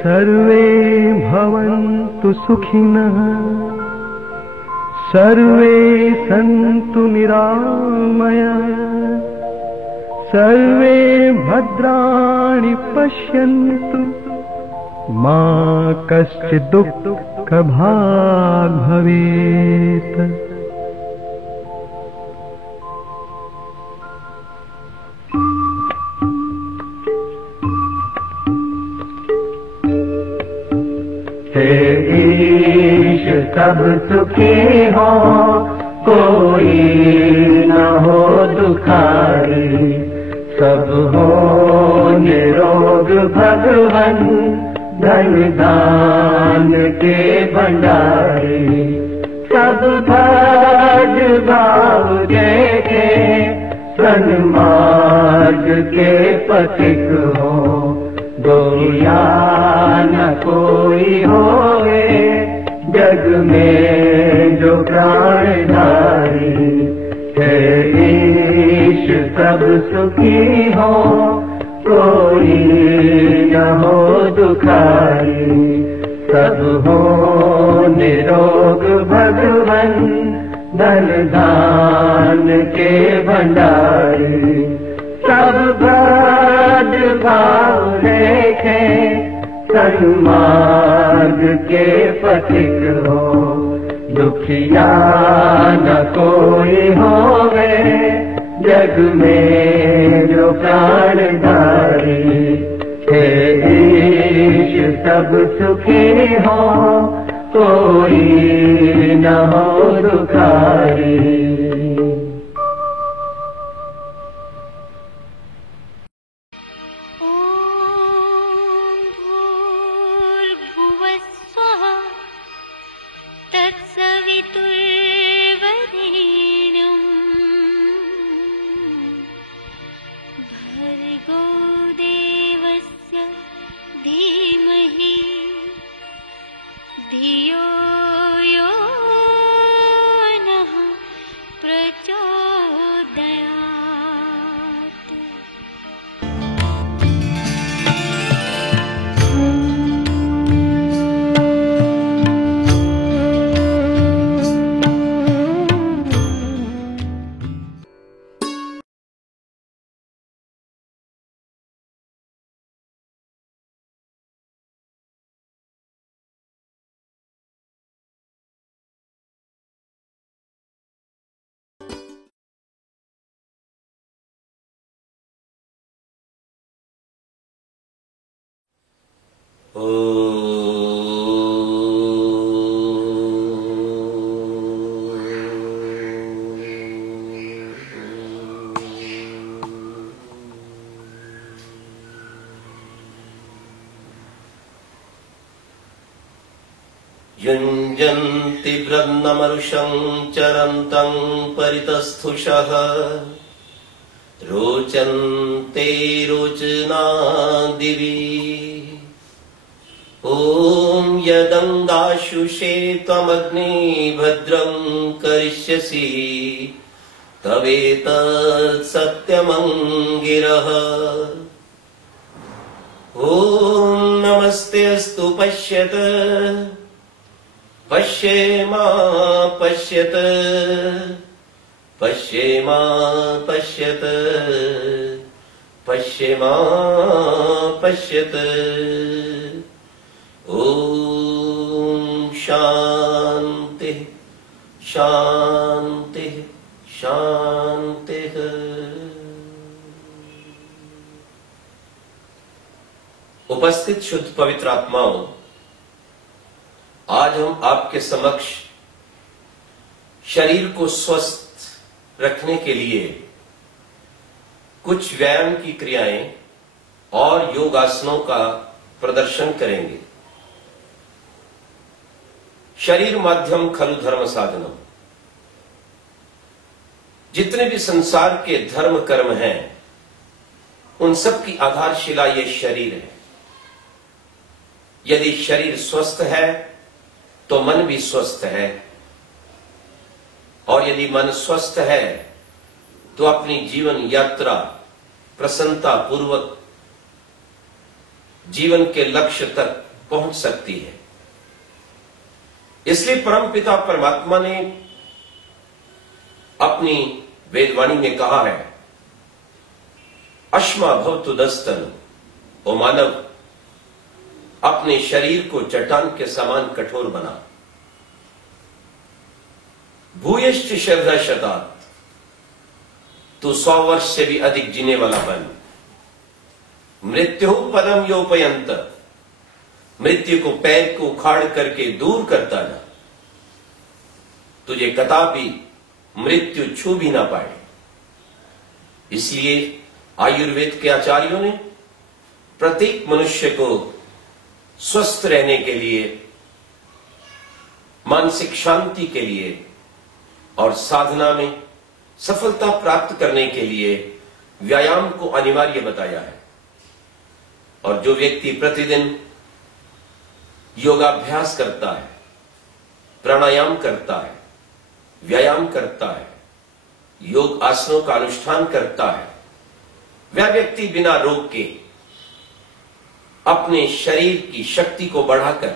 सर्वे भवन्तु सुखिनः सर्वे सन्तु निरामयाः सर्वे भद्राणि पश्यन्तु मा कश्चित् दुःखभाग् भवेत्। हे ईश सब सुखी हो, कोई न हो दुखारी, सब हो निरोग भगवन, धन दान के भंडारी। सब भज भाव देखे, सन्मार्ग के पथिक हो, गोया न कोई होवे जग में जो प्राणधारी। हे ईश सब सुखी हो, कोई न हो दुखारी, सब हो निरोग भगवन, धन दान के भंडारी। सब भज भाव देखे, सन्मार्ग के पथिक हो, दुखिया न कोई होवे जग में जो प्राणधारी। हे ईश सब सुखी हो, कोई न हो दुखारी। युञ्जन्ति ब्रह्ममरुषं चरन्तं परितस्थुषः रोचन्ते रोचना दिवि। ॐ यदङ्गाशुषे त्वमग्ने भद्रं करिष्यसि, तवेतत् सत्यमङ्गिरः। ॐ नमस्ते अस्तु पश्यत पश्येमा पश्यत पश्येमा पश्यत पश्येमा पश्यत। ॐ शान्तिः शान्तिः शान्तिः। उपस्थित शुद्ध पवित्र आत्माओं, आज हम आपके समक्ष शरीर को स्वस्थ रखने के लिए कुछ व्यायाम की क्रियाएं और योगासनों का प्रदर्शन करेंगे। शरीर माध्यम खलु धर्म साधनम। जितने भी संसार के धर्म कर्म हैं, उन सब की आधारशिला ये शरीर है। यदि शरीर स्वस्थ है तो मन भी स्वस्थ है, और यदि मन स्वस्थ है तो अपनी जीवन यात्रा प्रसन्नता पूर्वक जीवन के लक्ष्य तक पहुंच सकती है। इसलिए परमपिता परमात्मा ने अपनी वेदवाणी में कहा है, अश्मा भवतु दस्तन, ओ मानव अपने शरीर को चट्टान के समान कठोर बना। भूयश्च शरदा शतात, तू 100 वर्ष से भी अधिक जीने वाला बन। मृत्यु पदम योपयंत, मृत्यु को पैर को उखाड़ करके दूर करता जा, तुझे कदापि मृत्यु छू भी ना पाए। इसलिए आयुर्वेद के आचार्यों ने प्रत्येक मनुष्य को स्वस्थ रहने के लिए, मानसिक शांति के लिए और साधना में सफलता प्राप्त करने के लिए व्यायाम को अनिवार्य बताया है। और जो व्यक्ति प्रतिदिन योगाभ्यास करता है, प्राणायाम करता है, व्यायाम करता है, योग आसनों का अनुष्ठान करता है, वह व्यक्ति बिना रोग के अपने शरीर की शक्ति को बढ़ाकर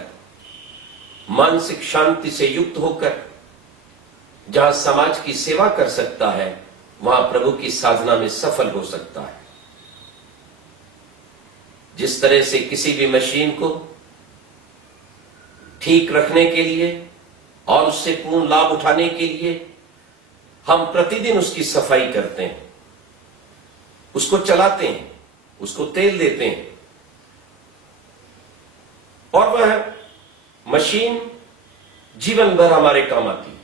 मानसिक शांति से युक्त होकर जहां समाज की सेवा कर सकता है, वहां प्रभु की साधना में सफल हो सकता है। जिस तरह से किसी भी मशीन को ठीक रखने के लिए और उससे पूर्ण लाभ उठाने के लिए हम प्रतिदिन उसकी सफाई करते हैं, उसको चलाते हैं, उसको तेल देते हैं, और वह मशीन जीवन भर हमारे काम आती है।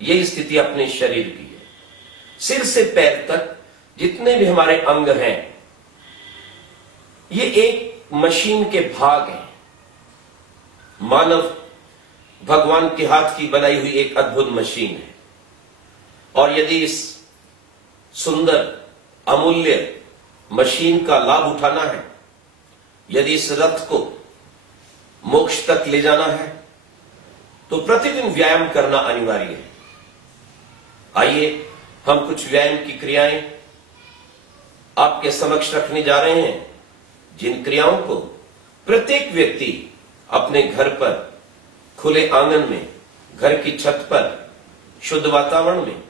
यही स्थिति अपने शरीर की है। सिर से पैर तक जितने भी हमारे अंग हैं, ये एक मशीन के भाग हैं। मानव भगवान के हाथ की बनाई हुई एक अद्भुत मशीन है, और यदि इस सुंदर अमूल्य मशीन का लाभ उठाना है, यदि इस रथ को मोक्ष तक ले जाना है, तो प्रतिदिन व्यायाम करना अनिवार्य है। आइए हम कुछ व्यायाम की क्रियाएं आपके समक्ष रखने जा रहे हैं, जिन क्रियाओं को प्रत्येक व्यक्ति अपने घर पर, खुले आंगन में, घर की छत पर, शुद्ध वातावरण में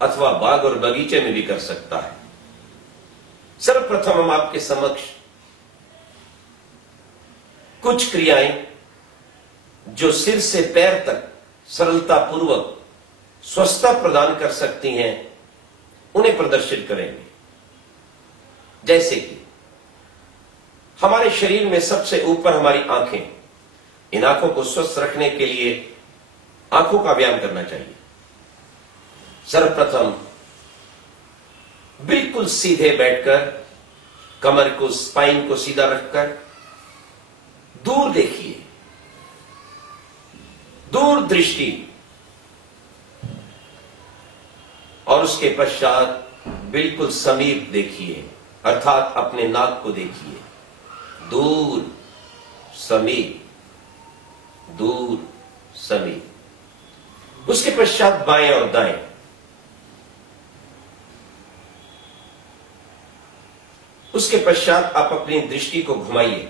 अथवा बाग और बगीचे में भी कर सकता है। सर्वप्रथम हम आपके समक्ष कुछ क्रियाएं जो सिर से पैर तक सरलता पूर्वक स्वस्थता प्रदान कर सकती हैं, उन्हें प्रदर्शित करेंगे। जैसे कि हमारे शरीर में सबसे ऊपर हमारी आंखें, इन आंखों को स्वस्थ रखने के लिए आंखों का व्यायाम करना चाहिए। सर्वप्रथम बिल्कुल सीधे बैठकर कमर को, स्पाइन को सीधा रखकर दूर देखिए, दूर दृष्टि, और उसके पश्चात बिल्कुल समीप देखिए, अर्थात अपने नाक को देखिए। दूर समीप, दूर समीप। उसके पश्चात बाएं और दाएं। उसके पश्चात आप अपनी दृष्टि को घुमाइए।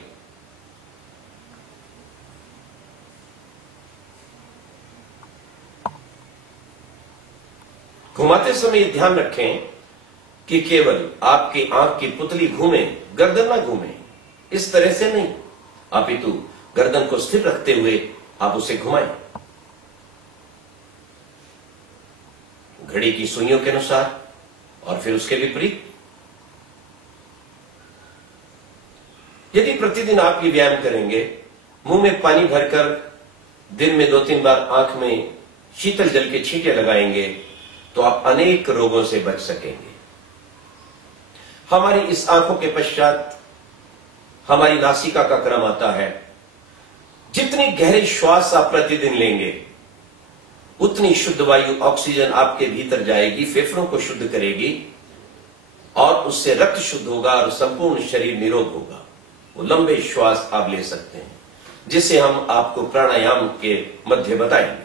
घुमाते समय ध्यान रखें कि केवल आपकी आंख की पुतली घूमे, गर्दन ना घूमे। इस तरह से नहीं, अपितु गर्दन को स्थिर रखते हुए आप उसे घुमाएं। घड़ी की सुइयों के अनुसार और फिर उसके विपरीत। यदि प्रतिदिन आप ये व्यायाम करेंगे, मुंह में पानी भरकर दिन में 2-3 बार आंख में शीतल जल के छींटे लगाएंगे, तो आप अनेक रोगों से बच सकेंगे। हमारी इस आंखों के पश्चात हमारी नासिका का क्रम आता है। जितनी गहरे श्वास आप प्रतिदिन लेंगे, उतनी शुद्ध वायु, ऑक्सीजन आपके भीतर जाएगी, फेफड़ों को शुद्ध करेगी, और उससे रक्त शुद्ध होगा और संपूर्ण शरीर निरोग होगा। वो लंबे श्वास आप ले सकते हैं, जिसे हम आपको प्राणायाम के मध्य बताएंगे।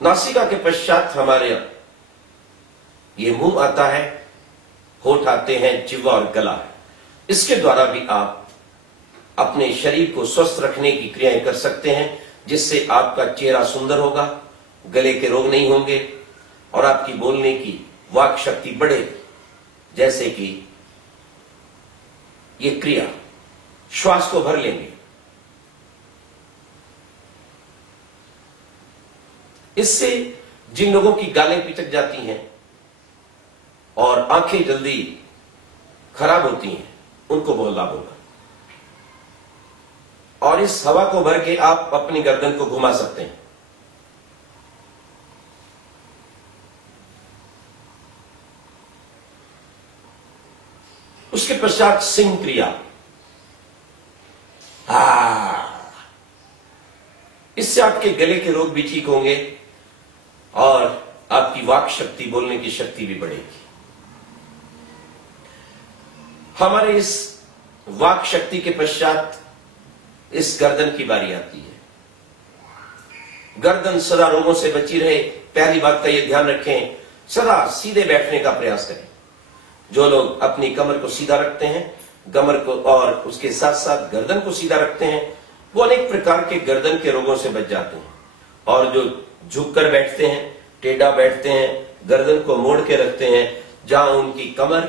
नासिका के पश्चात हमारे ये मुंह आता है, होठ आते हैं, जिह्वा और गला है। इसके द्वारा भी आप अपने शरीर को स्वस्थ रखने की क्रियाएं कर सकते हैं, जिससे आपका चेहरा सुंदर होगा, गले के रोग नहीं होंगे और आपकी बोलने की वाक शक्ति बढ़ेगी। जैसे कि ये क्रिया, श्वास को भर लेंगे। इससे जिन लोगों की गालें पिचक जाती हैं और आंखें जल्दी खराब होती हैं, उनको बहुत लाभ होगा। और इस हवा को भर के आप अपनी गर्दन को घुमा सकते हैं। उसके पश्चात सिंह क्रिया। इससे आपके गले के रोग भी ठीक होंगे और आपकी वाक शक्ति, बोलने की शक्ति भी बढ़ेगी। हमारे इस वाक शक्ति के पश्चात इस गर्दन की बारी आती है। गर्दन सदा रोगों से बची रहे, पहली बात का यह ध्यान रखें, सदा सीधे बैठने का प्रयास करें। जो लोग अपनी कमर को सीधा रखते हैं, कमर को और उसके साथ साथ गर्दन को सीधा रखते हैं, वो अनेक प्रकार के गर्दन के रोगों से बच जाते हैं। और जो झुककर बैठते हैं, टेढ़ा बैठते हैं, गर्दन को मोड़ के रखते हैं, जहां उनकी कमर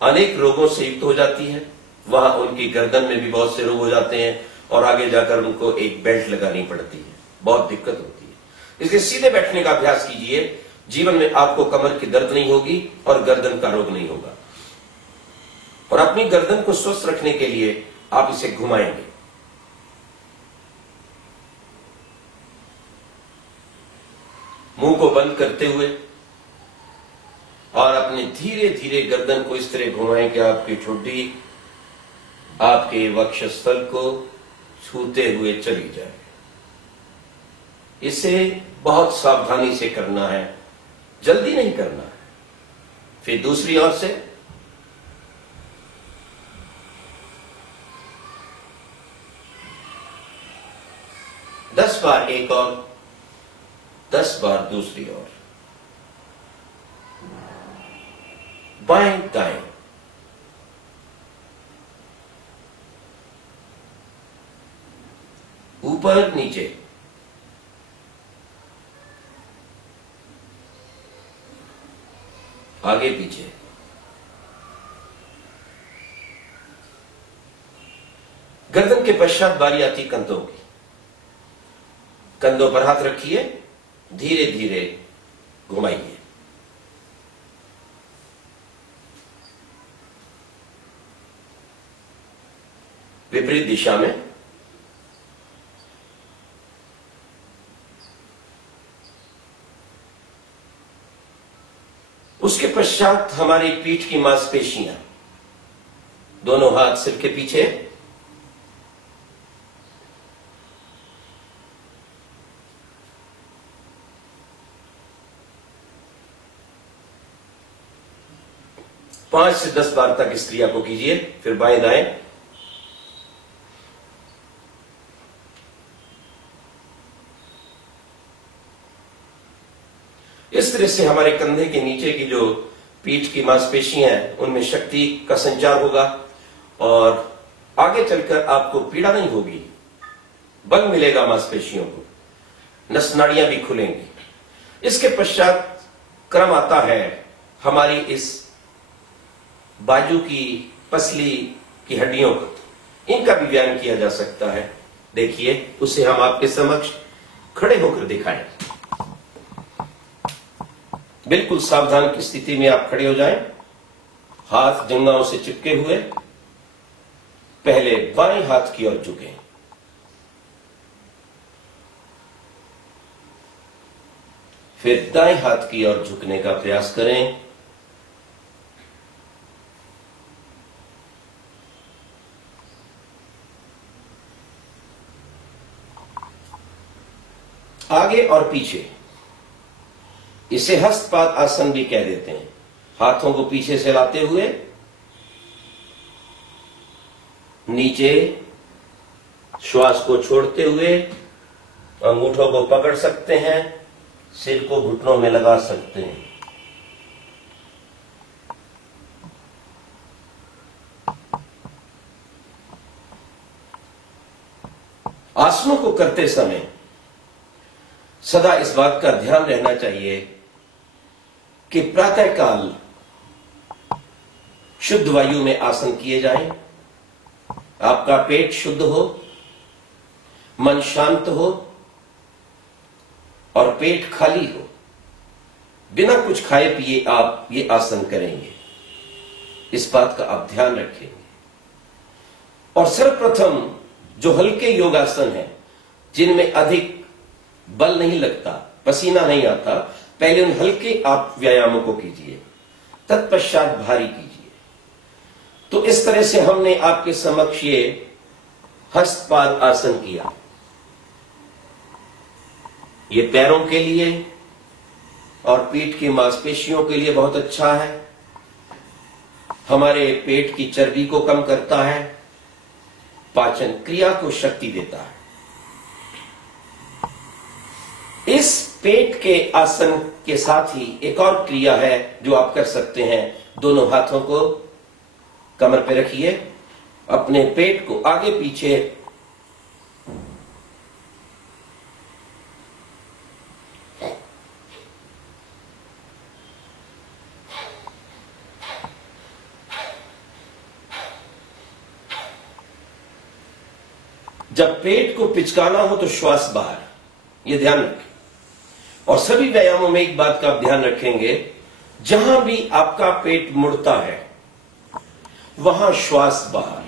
अनेक रोगों से युक्त हो जाती है, वहां उनकी गर्दन में भी बहुत से रोग हो जाते हैं और आगे जाकर उनको एक बेल्ट लगानी पड़ती है, बहुत दिक्कत होती है। इसलिए सीधे बैठने का अभ्यास कीजिए। जीवन में आपको कमर की दर्द नहीं होगी और गर्दन का रोग नहीं होगा। और अपनी गर्दन को स्वस्थ रखने के लिए आप इसे घुमाएंगे। मुंह को बंद करते हुए और अपने धीरे धीरे गर्दन को इस तरह घुमाएं कि आपकी ठुड्डी आपके वक्षस्थल को छूते हुए चली जाए। इसे बहुत सावधानी से करना है, जल्दी नहीं करना है। फिर दूसरी ओर से दस बार एक और 10 बार दूसरी ओर, बाएं दाएं, ऊपर नीचे, आगे पीछे। गर्दन के पश्चात बारी आती कंधों की। कंधों पर हाथ रखिए, धीरे धीरे घुमाइए। विपरीत दिशा में। उसके पश्चात हमारी पीठ की मांसपेशियां, दोनों हाथ सिर के पीछे, पांच से 10 बार तक इस क्रिया को कीजिए। फिर बाएं दाएं, इस तरह से हमारे कंधे के नीचे की जो पीठ की मांसपेशियां हैं, उनमें शक्ति का संचार होगा और आगे चलकर आपको पीड़ा नहीं होगी, बल मिलेगा मांसपेशियों को, नस नाड़ियां भी खुलेंगी। इसके पश्चात क्रम आता है हमारी इस बाजू की पसली की हड्डियों का। इनका भी व्यायाम किया जा सकता है। देखिए, उसे हम आपके समक्ष खड़े होकर दिखाएं। बिल्कुल सावधान की स्थिति में आप खड़े हो जाएं, हाथ जंघाओं से चिपके हुए। पहले बाएं हाथ की ओर झुकें, फिर दाएं हाथ की ओर झुकने का प्रयास करें। आगे और पीछे, इसे हस्तपाद आसन भी कह देते हैं। हाथों को पीछे से लाते हुए नीचे, श्वास को छोड़ते हुए अंगूठों को पकड़ सकते हैं, सिर को घुटनों में लगा सकते हैं। आसनों को करते समय सदा इस बात का ध्यान रहना चाहिए कि प्रातःकाल शुद्ध वायु में आसन किए जाएं, आपका पेट शुद्ध हो, मन शांत हो और पेट खाली हो, बिना कुछ खाए पिए आप ये आसन करेंगे। इस बात का आप ध्यान रखेंगे। और सर्वप्रथम जो हल्के योगासन हैं, जिनमें अधिक बल नहीं लगता, पसीना नहीं आता, पहले उन हल्के आप व्यायामों को कीजिए, तत्पश्चात भारी कीजिए। तो इस तरह से हमने आपके समक्ष ये हस्तपाद आसन किया। ये पैरों के लिए और पीठ की मांसपेशियों के लिए बहुत अच्छा है, हमारे पेट की चर्बी को कम करता है, पाचन क्रिया को शक्ति देता है। इस पेट के आसन के साथ ही एक और क्रिया है जो आप कर सकते हैं। दोनों हाथों को कमर पे रखिए, अपने पेट को आगे पीछे जब पेट को पिचकाना हो तो श्वास बाहर, यह ध्यान रखें। और सभी व्यायामों में एक बात का आप ध्यान रखेंगे, जहां भी आपका पेट मुड़ता है वहां श्वास बाहर,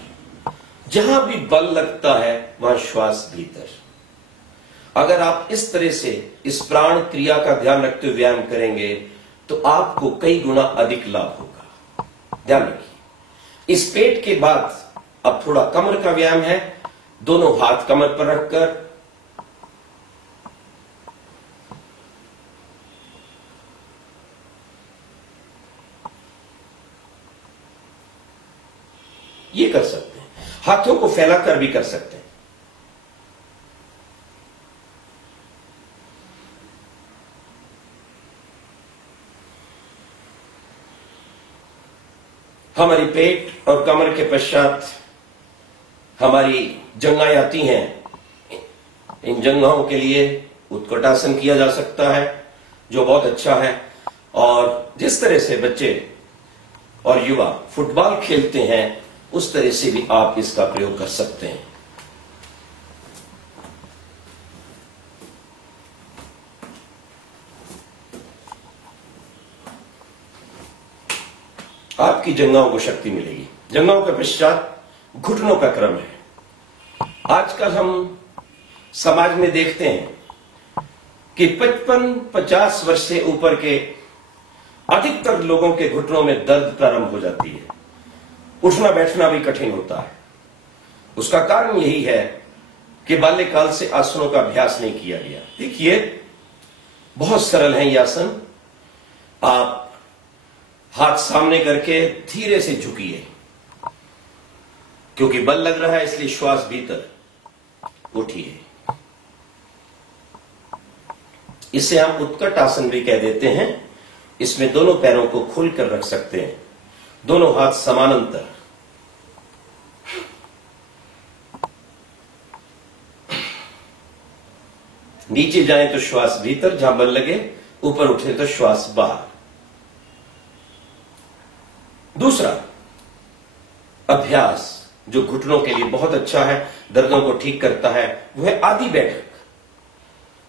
जहां भी बल लगता है वहां श्वास भीतर। अगर आप इस तरह से इस प्राण क्रिया का ध्यान रखते हुए व्यायाम करेंगे तो आपको कई गुना अधिक लाभ होगा। ध्यान रखिए। इस पेट के बाद अब थोड़ा कमर का व्यायाम है। दोनों हाथ कमर पर रखकर ये कर सकते हैं, हाथों को फैलाकर भी कर सकते हैं। हमारी पेट और कमर के पश्चात हमारी जंघाएं आती हैं। इन जंघाओं के लिए उत्कटासन किया जा सकता है, जो बहुत अच्छा है। और जिस तरह से बच्चे और युवा फुटबॉल खेलते हैं, उस तरह से भी आप इसका प्रयोग कर सकते हैं। आपकी जंघाओं को शक्ति मिलेगी। जंघाओं के पश्चात घुटनों का क्रम है। आजकल हम समाज में देखते हैं कि 55-50 वर्ष से ऊपर के अधिकतर लोगों के घुटनों में दर्द प्रारंभ हो जाती है, उठना बैठना भी कठिन होता है। उसका कारण यही है कि बाल्यकाल से आसनों का अभ्यास नहीं किया गया। देखिए, बहुत सरल है ये आसन। आप हाथ सामने करके धीरे से झुकिए, क्योंकि बल लग रहा है इसलिए श्वास भीतर। उठिए। इसे हम उत्कट आसन भी कह देते हैं। इसमें दोनों पैरों को खोलकर रख सकते हैं, दोनों हाथ समानांतर। नीचे जाएं तो श्वास भीतर जहां बल लगे, ऊपर उठे तो श्वास बाहर। दूसरा अभ्यास जो घुटनों के लिए बहुत अच्छा है, दर्दों को ठीक करता है, वो है आधी बैठक।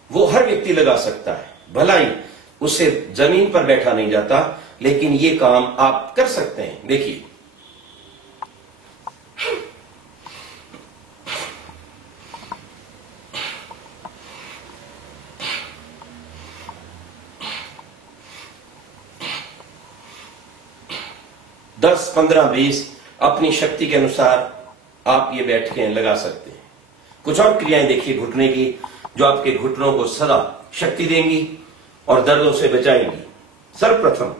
वो हर व्यक्ति लगा सकता है, भला ही उससे जमीन पर बैठा नहीं जाता, लेकिन ये काम आप कर सकते हैं। देखिए, दस 15 20 अपनी शक्ति के अनुसार आप ये बैठकें लगा सकते हैं। कुछ और क्रियाएं देखिए घुटने की, जो आपके घुटनों को सदा शक्ति देंगी और दर्दों से बचाएंगी। सर्वप्रथम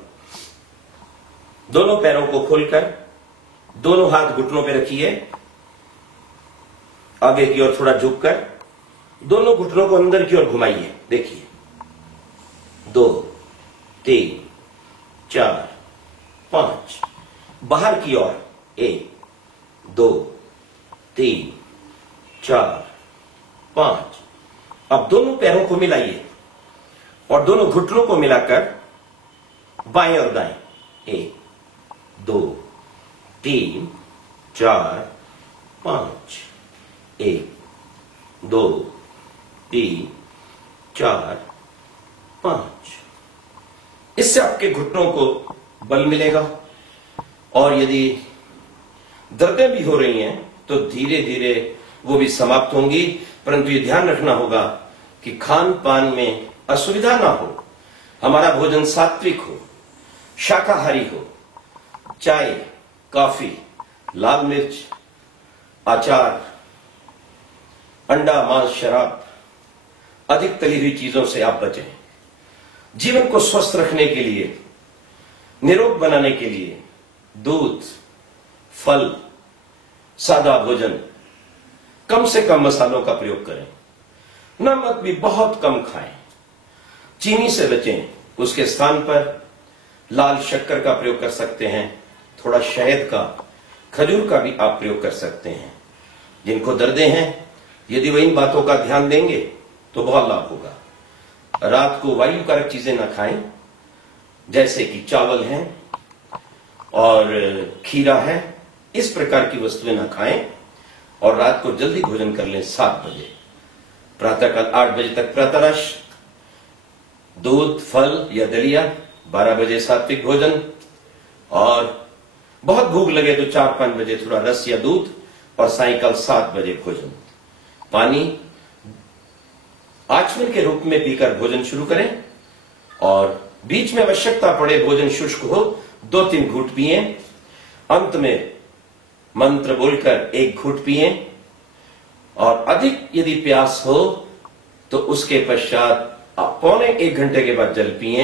दोनों पैरों को खोलकर दोनों हाथ घुटनों पे रखिए, आगे की ओर थोड़ा झुककर दोनों घुटनों को अंदर की ओर घुमाइए। देखिए, 2 3 4 5, बाहर की ओर 1 2 3 4 5। अब दोनों पैरों को मिलाइए और दोनों घुटनों को मिलाकर बाएं और दाएं, 1 2 3 4 5, 1 2 3 4 5। इससे आपके घुटनों को बल मिलेगा और यदि दर्दें भी हो रही हैं तो धीरे धीरे वो भी समाप्त होंगी। परंतु ये ध्यान रखना होगा कि खान पान में असुविधा ना हो, हमारा भोजन सात्विक हो, शाकाहारी हो। चाय, कॉफी, लाल मिर्च, अचार, अंडा, मांस, शराब, अधिक तली हुई चीजों से आप बचें। जीवन को स्वस्थ रखने के लिए, निरोग बनाने के लिए दूध, फल, सादा भोजन, कम से कम मसालों का प्रयोग करें। नमक भी बहुत कम खाएं। चीनी से बचें, उसके स्थान पर लाल शक्कर का प्रयोग कर सकते हैं। थोड़ा शहद का, खजूर का भी आप प्रयोग कर सकते हैं। जिनको दर्दें हैं, यदि वह इन बातों का ध्यान देंगे तो बहुत लाभ होगा। रात को वायुकारक चीजें ना खाएं, जैसे कि चावल हैं और खीरा है, इस प्रकार की वस्तुएं ना खाएं। और रात को जल्दी भोजन कर लें 7 बजे। प्रातःकाल 8 बजे तक प्रातःराश, दूध, फल या दलिया, 12 बजे सात्विक भोजन, और बहुत भूख लगे तो 4-5 बजे थोड़ा रस या दूध, और सायंकाल 7 बजे भोजन। पानी आचमन के रूप में पीकर भोजन शुरू करें और बीच में आवश्यकता पड़े भोजन शुष्क हो 2-3 घूंट पिए। अंत में मंत्र बोलकर 1 घूंट पिए और अधिक यदि प्यास हो तो उसके पश्चात आप 1.25 घंटे के बाद जल पिए।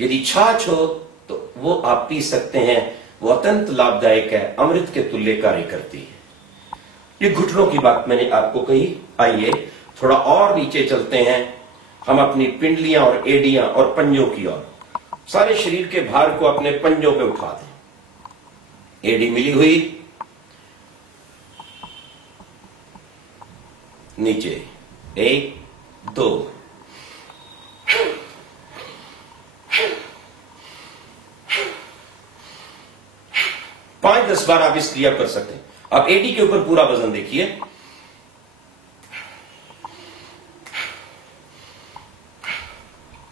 यदि छाछ हो तो वो आप पी सकते हैं, वो अत्यंत लाभदायक है, अमृत के तुल्य कार्य करती है। ये घुटनों की बात मैंने आपको कही। आइए थोड़ा और नीचे चलते हैं, हम अपनी पिंडलियां और एडियां और पंजों की ओर। सारे शरीर के भार को अपने पंजों पे उठा दें। एडी मिली हुई, नीचे 1 2 5-10 बार आप इस क्रिया कर सकते हैं। आप एडी के ऊपर पूरा वजन देखिए।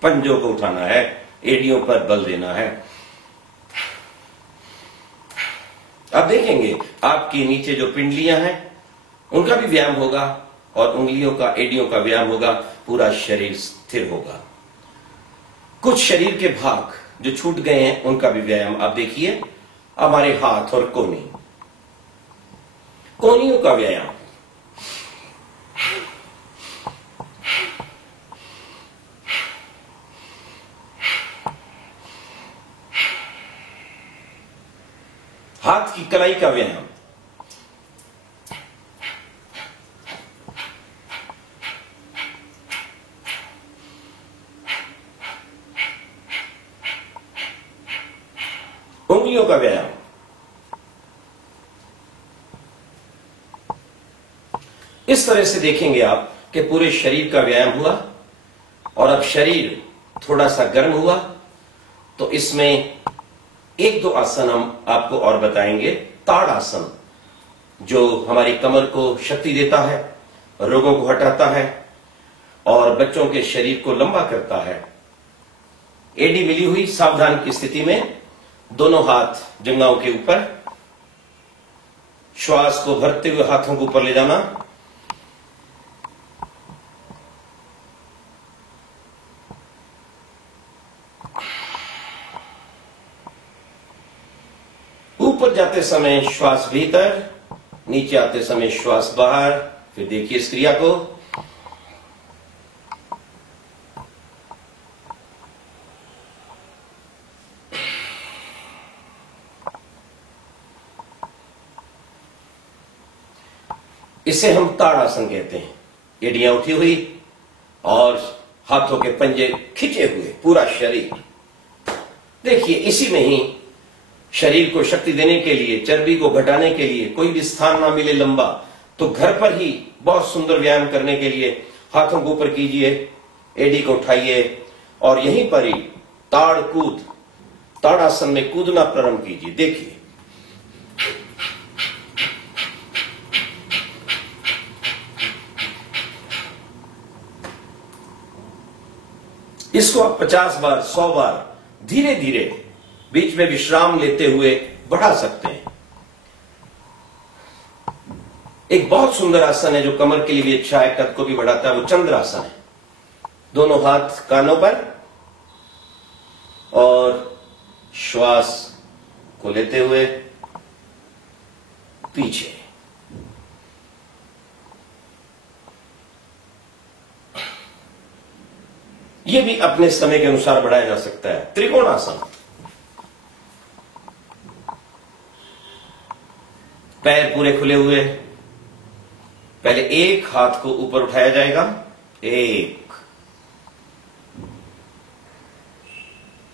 पंजों को उठाना है, एडियों पर बल देना है। अब देखेंगे आपकी नीचे जो पिंडलियां हैं उनका भी व्यायाम होगा और उंगलियों का, एडियों का व्यायाम होगा। पूरा शरीर स्थिर होगा। कुछ शरीर के भाग जो छूट गए हैं उनका भी व्यायाम आप देखिए। हमारे हाथ और कोहनियों का व्यायाम। हाथ की कलाई का व्यायाम। उंगलियों का व्यायाम। इस तरह से देखेंगे आप कि पूरे शरीर का व्यायाम हुआ। और अब शरीर थोड़ा सा गर्म हुआ तो इसमें 1-2 आसन हम आपको और बताएंगे। ताड़ आसन, जो हमारी कमर को शक्ति देता है, रोगों को हटाता है और बच्चों के शरीर को लंबा करता है। एडी मिली हुई, सावधान की स्थिति में दोनों हाथ जंघाओं के ऊपर, श्वास को भरते हुए हाथों को ऊपर ले जाना। ऊपर जाते समय श्वास भीतर, नीचे आते समय श्वास बाहर। फिर देखिए इस क्रिया को। इसे हम ताड़ आसन कहते हैं। एडियां उठी हुई और हाथों के पंजे खिंचे हुए, पूरा शरीर। देखिए इसी में ही शरीर को शक्ति देने के लिए, चर्बी को घटाने के लिए, कोई भी स्थान ना मिले लंबा तो घर पर ही बहुत सुंदर व्यायाम करने के लिए हाथों को ऊपर कीजिए, एडी को उठाइए और यहीं पर ही ताड़ासन में कूदना प्रारंभ कीजिए। देखिए, इसको आप 50 बार 100 बार धीरे धीरे बीच में विश्राम लेते हुए बढ़ा सकते हैं। एक बहुत सुंदर आसन है जो कमर के लिए भी अच्छा है, कद को भी बढ़ाता है, वो चंद्रासन है। दोनों हाथ कानों पर और श्वास को लेते हुए पीछे। यह भी अपने समय के अनुसार बढ़ाया जा सकता है। त्रिकोणासन, पैर पूरे खुले हुए, पहले एक हाथ को ऊपर उठाया जाएगा, एक,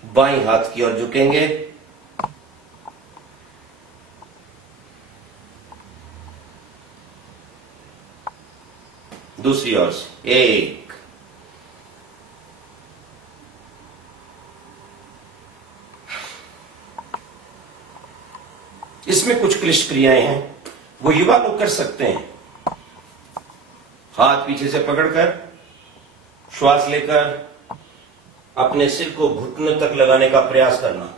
बाईं हाथ की ओर झुकेंगे, दूसरी ओर से एक, इसमें कुछ क्लिष्ट क्रियाएं हैं, वो युवा लोग कर सकते हैं। हाथ पीछे से पकड़कर श्वास लेकर अपने सिर को घुटनों तक लगाने का प्रयास करना,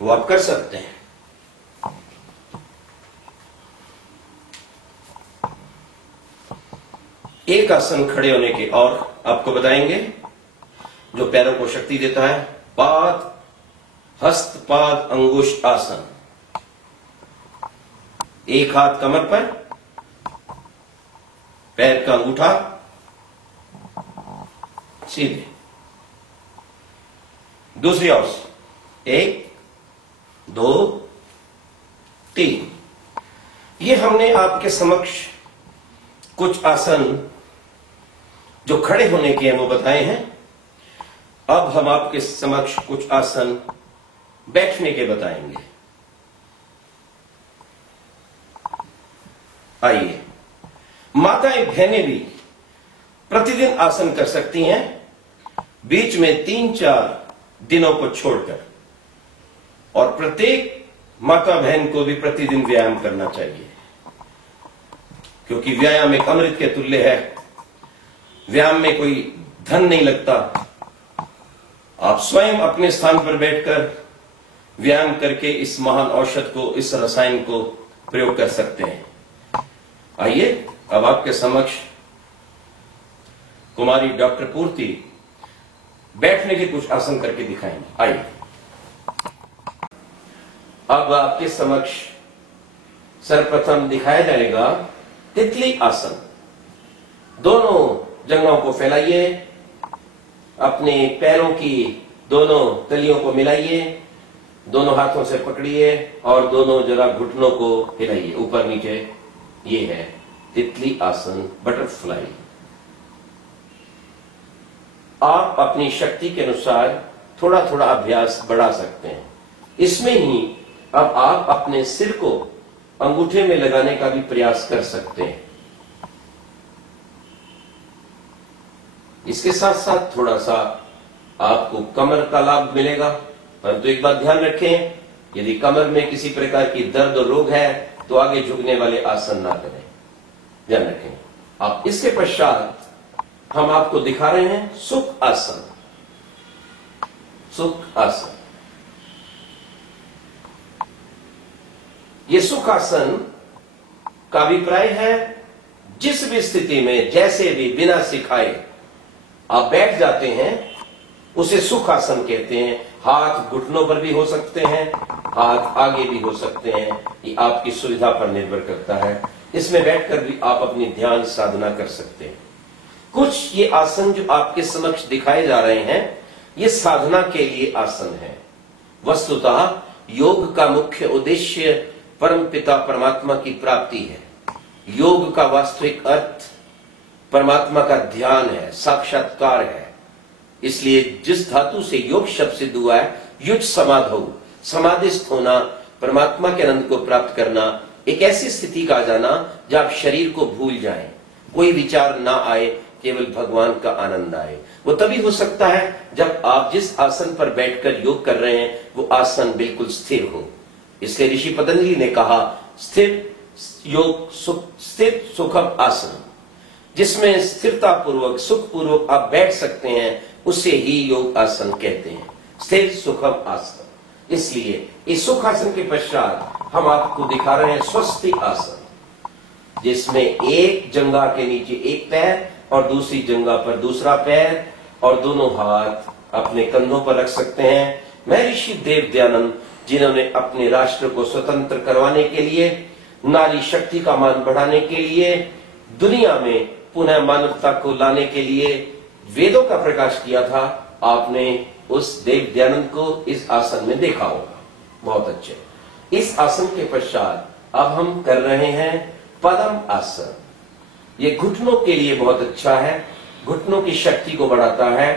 वो आप कर सकते हैं। एक आसन खड़े होने के और आपको बताएंगे जो पैरों को शक्ति देता है, पाद हस्तपाद अंगुष्ठ आसन। एक हाथ कमर पर, पैर का अंगूठा सीधे, दूसरी ओर से 1 2 3। ये हमने आपके समक्ष कुछ आसन जो खड़े होने के हैं वो बताए हैं। अब हम आपके समक्ष कुछ आसन बैठने के बताएंगे। आइए, माताएं बहनें भी प्रतिदिन आसन कर सकती हैं, बीच में 3-4 दिनों को छोड़कर, और प्रत्येक माता बहन को भी प्रतिदिन व्यायाम करना चाहिए, क्योंकि व्यायाम एक अमृत के तुल्य है। व्यायाम में कोई धन नहीं लगता। आप स्वयं अपने स्थान पर बैठकर व्यायाम करके इस महान औषध को, इस रसायन को प्रयोग कर सकते हैं। आइए, अब आपके समक्ष कुमारी डॉक्टर पूर्ति बैठने के कुछ आसन करके दिखाएंगे। आइए, अब आपके समक्ष सर्वप्रथम दिखाया जाएगा तितली आसन। दोनों जंघों को फैलाइए, अपने पैरों की दोनों तलियों को मिलाइए, दोनों हाथों से पकड़िए और दोनों जरा घुटनों को हिलाइए ऊपर नीचे। ये है तितली आसन, बटरफ्लाई। आप अपनी शक्ति के अनुसार थोड़ा थोड़ा अभ्यास बढ़ा सकते हैं। इसमें ही अब आप अपने सिर को अंगूठे में लगाने का भी प्रयास कर सकते हैं। इसके साथ साथ थोड़ा सा आपको कमर का लाभ मिलेगा, परंतु एक बात ध्यान रखें, यदि कमर में किसी प्रकार की दर्द और रोग है तो आगे झुकने वाले आसन ना करें, ध्यान रखें आप। इसके पश्चात हम आपको दिखा रहे हैं सुख आसन। सुख आसन, ये सुख आसन का अभिप्राय है जिस भी स्थिति में जैसे भी बिना सिखाए आप बैठ जाते हैं उसे सुख आसन कहते हैं। हाथ घुटनों पर भी हो सकते हैं, हाथ आगे भी हो सकते हैं, ये आपकी सुविधा पर निर्भर करता है। इसमें बैठकर भी आप अपनी ध्यान साधना कर सकते हैं। कुछ ये आसन जो आपके समक्ष दिखाए जा रहे हैं ये साधना के लिए आसन है। वस्तुतः योग का मुख्य उद्देश्य परम पिता परमात्मा की प्राप्ति है। योग का वास्तविक अर्थ परमात्मा का ध्यान है, साक्षात्कार है। इसलिए जिस धातु से योग शब्द सिद्ध हुआ है, युज समाधौ, समाधिस्थ होना, परमात्मा के आनंद को प्राप्त करना, एक ऐसी स्थिति का आ जाना जब आप शरीर को भूल जाएं, कोई विचार ना आए, केवल भगवान का आनंद आए। वो तभी हो सकता है जब आप जिस आसन पर बैठकर योग कर रहे हैं वो आसन बिल्कुल स्थिर हो। इसलिए ऋषि पतंजलि ने कहा स्थिर योग स्थिर सुखम आसन, जिसमें स्थिरता पूर्वक सुख पूर्वक आप बैठ सकते हैं, उसे ही योग आसन कहते हैं, स्थिर सुखम आसन। इसलिए इस सुखासन के पश्चात हम आपको दिखा रहे हैं स्वस्ति आसन, जिसमें एक जंघा के नीचे एक पैर और दूसरी जंघा पर दूसरा पैर और दोनों हाथ अपने कंधों पर रख सकते हैं। महर्षि देव दयानंद, जिन्होंने अपने राष्ट्र को स्वतंत्र करवाने के लिए, नारी शक्ति का मान बढ़ाने के लिए, दुनिया में पुनः मानवता को लाने के लिए वेदों का प्रकाश किया था, आपने उस देव दयानंद को इस आसन में देखा होगा। बहुत अच्छे। इस आसन के पश्चात अब हम कर रहे हैं पद्म आसन। ये घुटनों के लिए बहुत अच्छा है, घुटनों की शक्ति को बढ़ाता है।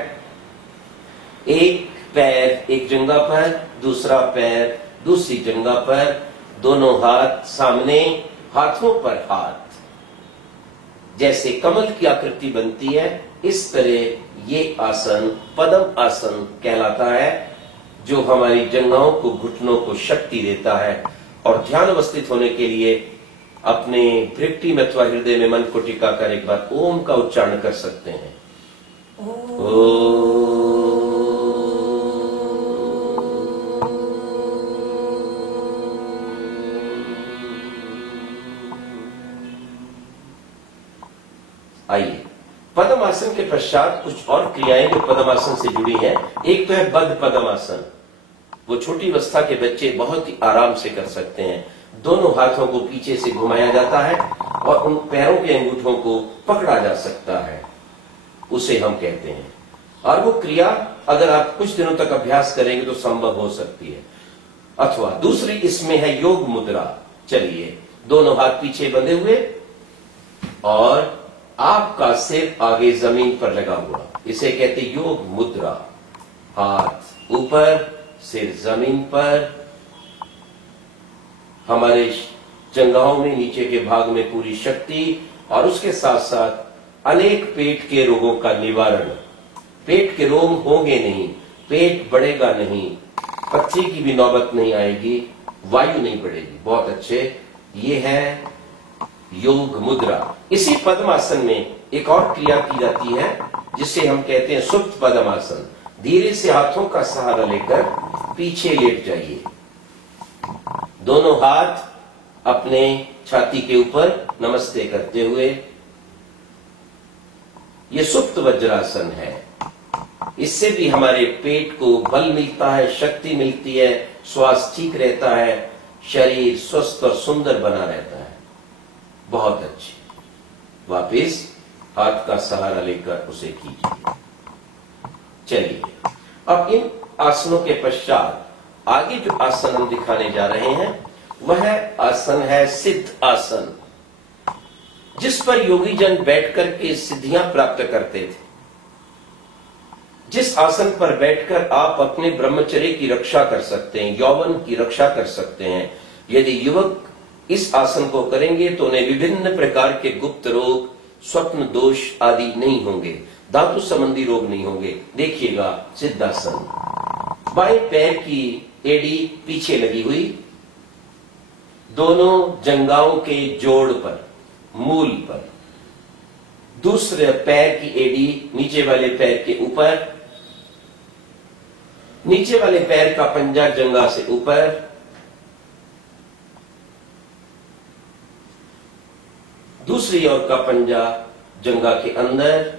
एक पैर एक जंघा पर, दूसरा पैर दूसरी जंघा पर, दोनों हाथ सामने, हाथों पर हाथ, जैसे कमल की आकृति बनती है, इस तरह ये आसन पद्म आसन कहलाता है, जो हमारी जंघाओं को, घुटनों को शक्ति देता है। और ध्यान अवस्थित होने के लिए अपने भृकुटी में अथवा हृदय में मन को टिका कर एक बार ओम का उच्चारण कर सकते हैं। आइए, पद्मासन के पश्चात कुछ और क्रियाएं जो पद्मासन से जुड़ी हैं। एक तो है बद्ध पद्मासन, वो छोटी अवस्था के बच्चे बहुत ही आराम से कर सकते हैं। दोनों हाथों को पीछे से घुमाया जाता है और उन पैरों के अंगूठों को पकड़ा जा सकता है, उसे हम कहते हैं। और वो क्रिया अगर आप कुछ दिनों तक अभ्यास करेंगे तो संभव हो सकती है। अथवा दूसरी इसमें है योग मुद्रा। चलिए, दोनों हाथ पीछे बंधे हुए और आपका सिर आगे जमीन पर लगा हुआ, इसे कहते योग मुद्रा। हाथ ऊपर, सिर जमीन पर, हमारे जंघाओं में नीचे के भाग में पूरी शक्ति, और उसके साथ साथ अनेक पेट के रोगों का निवारण। पेट के रोग होंगे नहीं, पेट बढ़ेगा नहीं, पथरी की भी नौबत नहीं आएगी, वायु नहीं बढ़ेगी। बहुत अच्छे। ये है योग मुद्रा। इसी पद्मासन में एक और क्रिया की जाती है जिसे हम कहते हैं सुप्त पद्मासन। धीरे से हाथों का सहारा लेकर पीछे लेट जाइए, दोनों हाथ अपने छाती के ऊपर नमस्ते करते हुए। यह सुप्त वज्रासन है। इससे भी हमारे पेट को बल मिलता है, शक्ति मिलती है, स्वास्थ्य ठीक रहता है, शरीर स्वस्थ और सुंदर बना रहता है। बहुत अच्छी। वापिस हाथ का सहारा लेकर उसे कीजिए। चलिए, अब इन आसनों के पश्चात आगे जो आसन हम दिखाने जा रहे हैं वह आसन है सिद्ध आसन, जिस पर योगी जन बैठकर के सिद्धियां प्राप्त करते थे। जिस आसन पर बैठकर आप अपने ब्रह्मचर्य की रक्षा कर सकते हैं, यौवन की रक्षा कर सकते हैं। यदि युवक इस आसन को करेंगे तो उन्हें विभिन्न प्रकार के गुप्त रोग, स्वप्न दोष आदि नहीं होंगे, धातु संबंधी रोग नहीं होंगे। देखिएगा सिद्धासन। बाएं पैर की एड़ी पीछे लगी हुई, दोनों जंघाओं के जोड़ पर, मूल पर। दूसरे पैर की एड़ी नीचे वाले पैर के ऊपर, नीचे वाले पैर का पंजा जंघा से ऊपर, दूसरी ओर का पंजा जंघा के अंदर,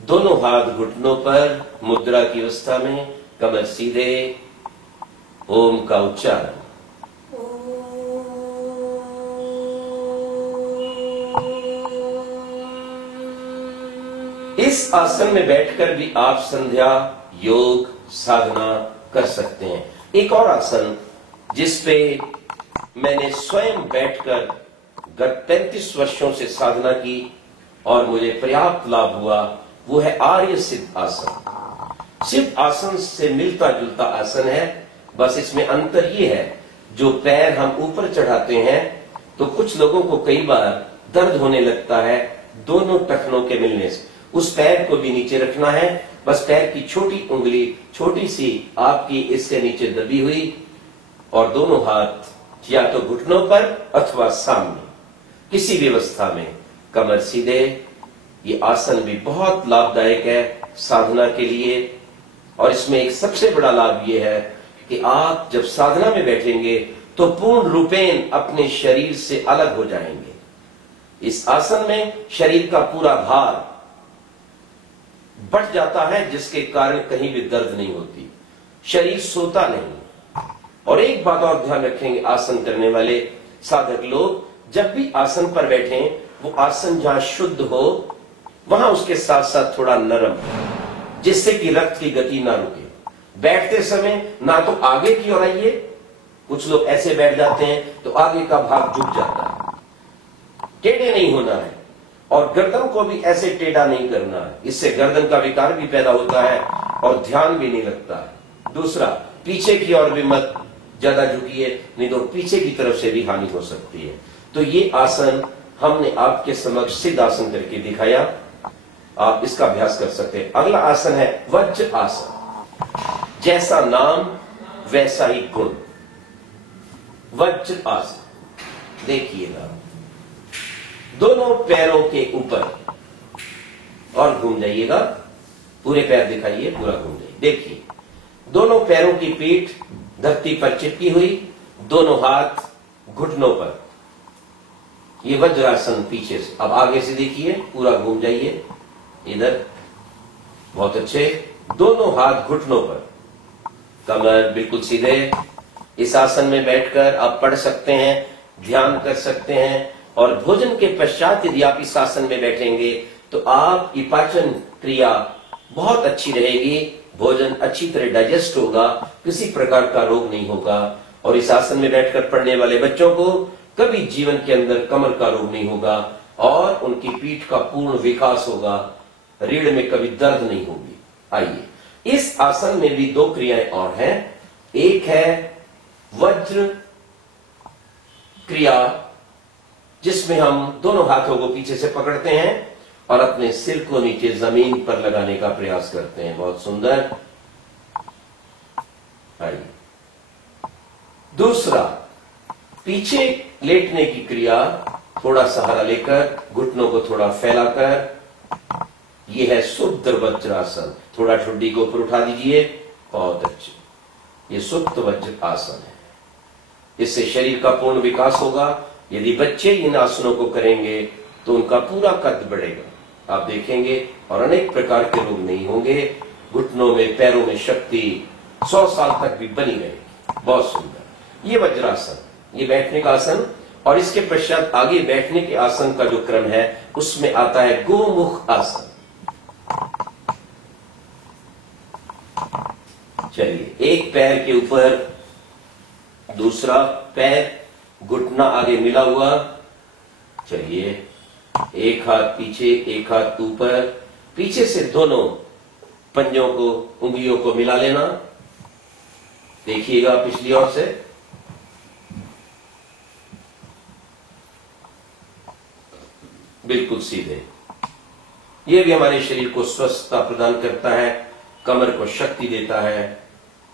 दोनों हाथ घुटनों पर, मुद्रा की अवस्था में, कमर सीधे, ओम का उच्चारण। इस आसन में बैठकर भी आप संध्या, योग, साधना कर सकते हैं। एक और आसन जिस पे मैंने स्वयं बैठकर गत 35 वर्षों से साधना की और मुझे पर्याप्त लाभ हुआ, वो है आर्य सिद्ध आसन। सिद्ध आसन से मिलता जुलता आसन है, बस इसमें अंतर ये है जो पैर हम ऊपर चढ़ाते हैं तो कुछ लोगों को कई बार दर्द होने लगता है दोनों टखनों के मिलने से। उस पैर को भी नीचे रखना है, बस पैर की छोटी उंगली छोटी सी आपकी इससे नीचे दबी हुई और दोनों हाथ या तो घुटनों पर अथवा सामने, किसी भी अवस्था में कमर सीधे। ये आसन भी बहुत लाभदायक है साधना के लिए। और इसमें एक सबसे बड़ा लाभ ये है कि आप जब साधना में बैठेंगे तो पूर्ण रूपेण अपने शरीर से अलग हो जाएंगे। इस आसन में शरीर का पूरा भार बढ़ जाता है, जिसके कारण कहीं भी दर्द नहीं होती, शरीर सोता नहीं। और एक बात और ध्यान रखेंगे आसन करने वाले साधक लोग, जब भी आसन पर बैठें वो आसन जहां शुद्ध हो वहां उसके साथ साथ थोड़ा नरम हो, जिससे कि रक्त की गति ना रुके। बैठते समय ना तो आगे की ओर आइए, कुछ लोग ऐसे बैठ जाते हैं तो आगे का भाग झुक जाता है, टेढ़े नहीं होना है। और गर्दन को भी ऐसे टेढ़ा नहीं करना है, इससे गर्दन का विकार भी पैदा होता है और ध्यान भी नहीं लगता है। दूसरा, पीछे की ओर भी मत ज्यादा झुकिए, नहीं तो पीछे की तरफ से भी हानि हो सकती है। तो ये आसन हमने आपके समक्ष सिद्ध आसन करके दिखाया, आप इसका अभ्यास कर सकते हैं। अगला आसन है वज्र आसन। जैसा नाम वैसा ही गुण, वज्र आसन। देखिएगा, दोनों पैरों के ऊपर और घूम जाइएगा, पूरे पैर दिखाइए, पूरा घूम जाइए। देखिए, दोनों पैरों की पीठ धरती पर चिपकी हुई, दोनों हाथ घुटनों पर। ये वज्रासन पीछे से। अब आगे से देखिए, पूरा घूम जाइए इधर, बहुत अच्छे। दोनों हाथ घुटनों पर, कमर बिल्कुल सीधे। इस आसन में बैठकर आप पढ़ सकते हैं, ध्यान कर सकते हैं। और भोजन के पश्चात यदि आप इस आसन में बैठेंगे तो आपकी पाचन क्रिया बहुत अच्छी रहेगी, भोजन अच्छी तरह डाइजेस्ट होगा, किसी प्रकार का रोग नहीं होगा। और इस आसन में बैठकर पढ़ने वाले बच्चों को कभी जीवन के अंदर कमर का रोग नहीं होगा और उनकी पीठ का पूर्ण विकास होगा, रीढ़ में कभी दर्द नहीं होगी। आइए, इस आसन में भी दो क्रियाएं और हैं। एक है वज्र क्रिया, जिसमें हम दोनों हाथों को पीछे से पकड़ते हैं और अपने सिर को नीचे जमीन पर लगाने का प्रयास करते हैं। बहुत सुंदर। आइए, दूसरा, पीछे लेटने की क्रिया, थोड़ा सहारा लेकर घुटनों को थोड़ा फैलाकर। यह है सुप्त वज्रासन। थोड़ा ठुड्डी को ऊपर उठा दीजिए, बहुत अच्छे। ये सुप्त वज्र आसन है, इससे शरीर का पूर्ण विकास होगा। यदि बच्चे इन आसनों को करेंगे तो उनका पूरा कद बढ़ेगा, आप देखेंगे, और अनेक प्रकार के रोग नहीं होंगे। घुटनों में, पैरों में शक्ति 100 साल तक भी बनी रहेगी। बहुत सुंदर। ये वज्रासन, ये बैठने का आसन। और इसके पश्चात आगे बैठने के आसन का जो क्रम है उसमें आता है गोमुख आसन। चलिए, एक पैर के ऊपर दूसरा पैर, घुटना आगे मिला हुआ। चलिए, एक हाथ पीछे, एक हाथ ऊपर, पीछे से दोनों पंजों को, उंगलियों को मिला लेना। देखिएगा पिछली ओर से, बिल्कुल सीधे। यह भी हमारे शरीर को स्वस्थता प्रदान करता है, कमर को शक्ति देता है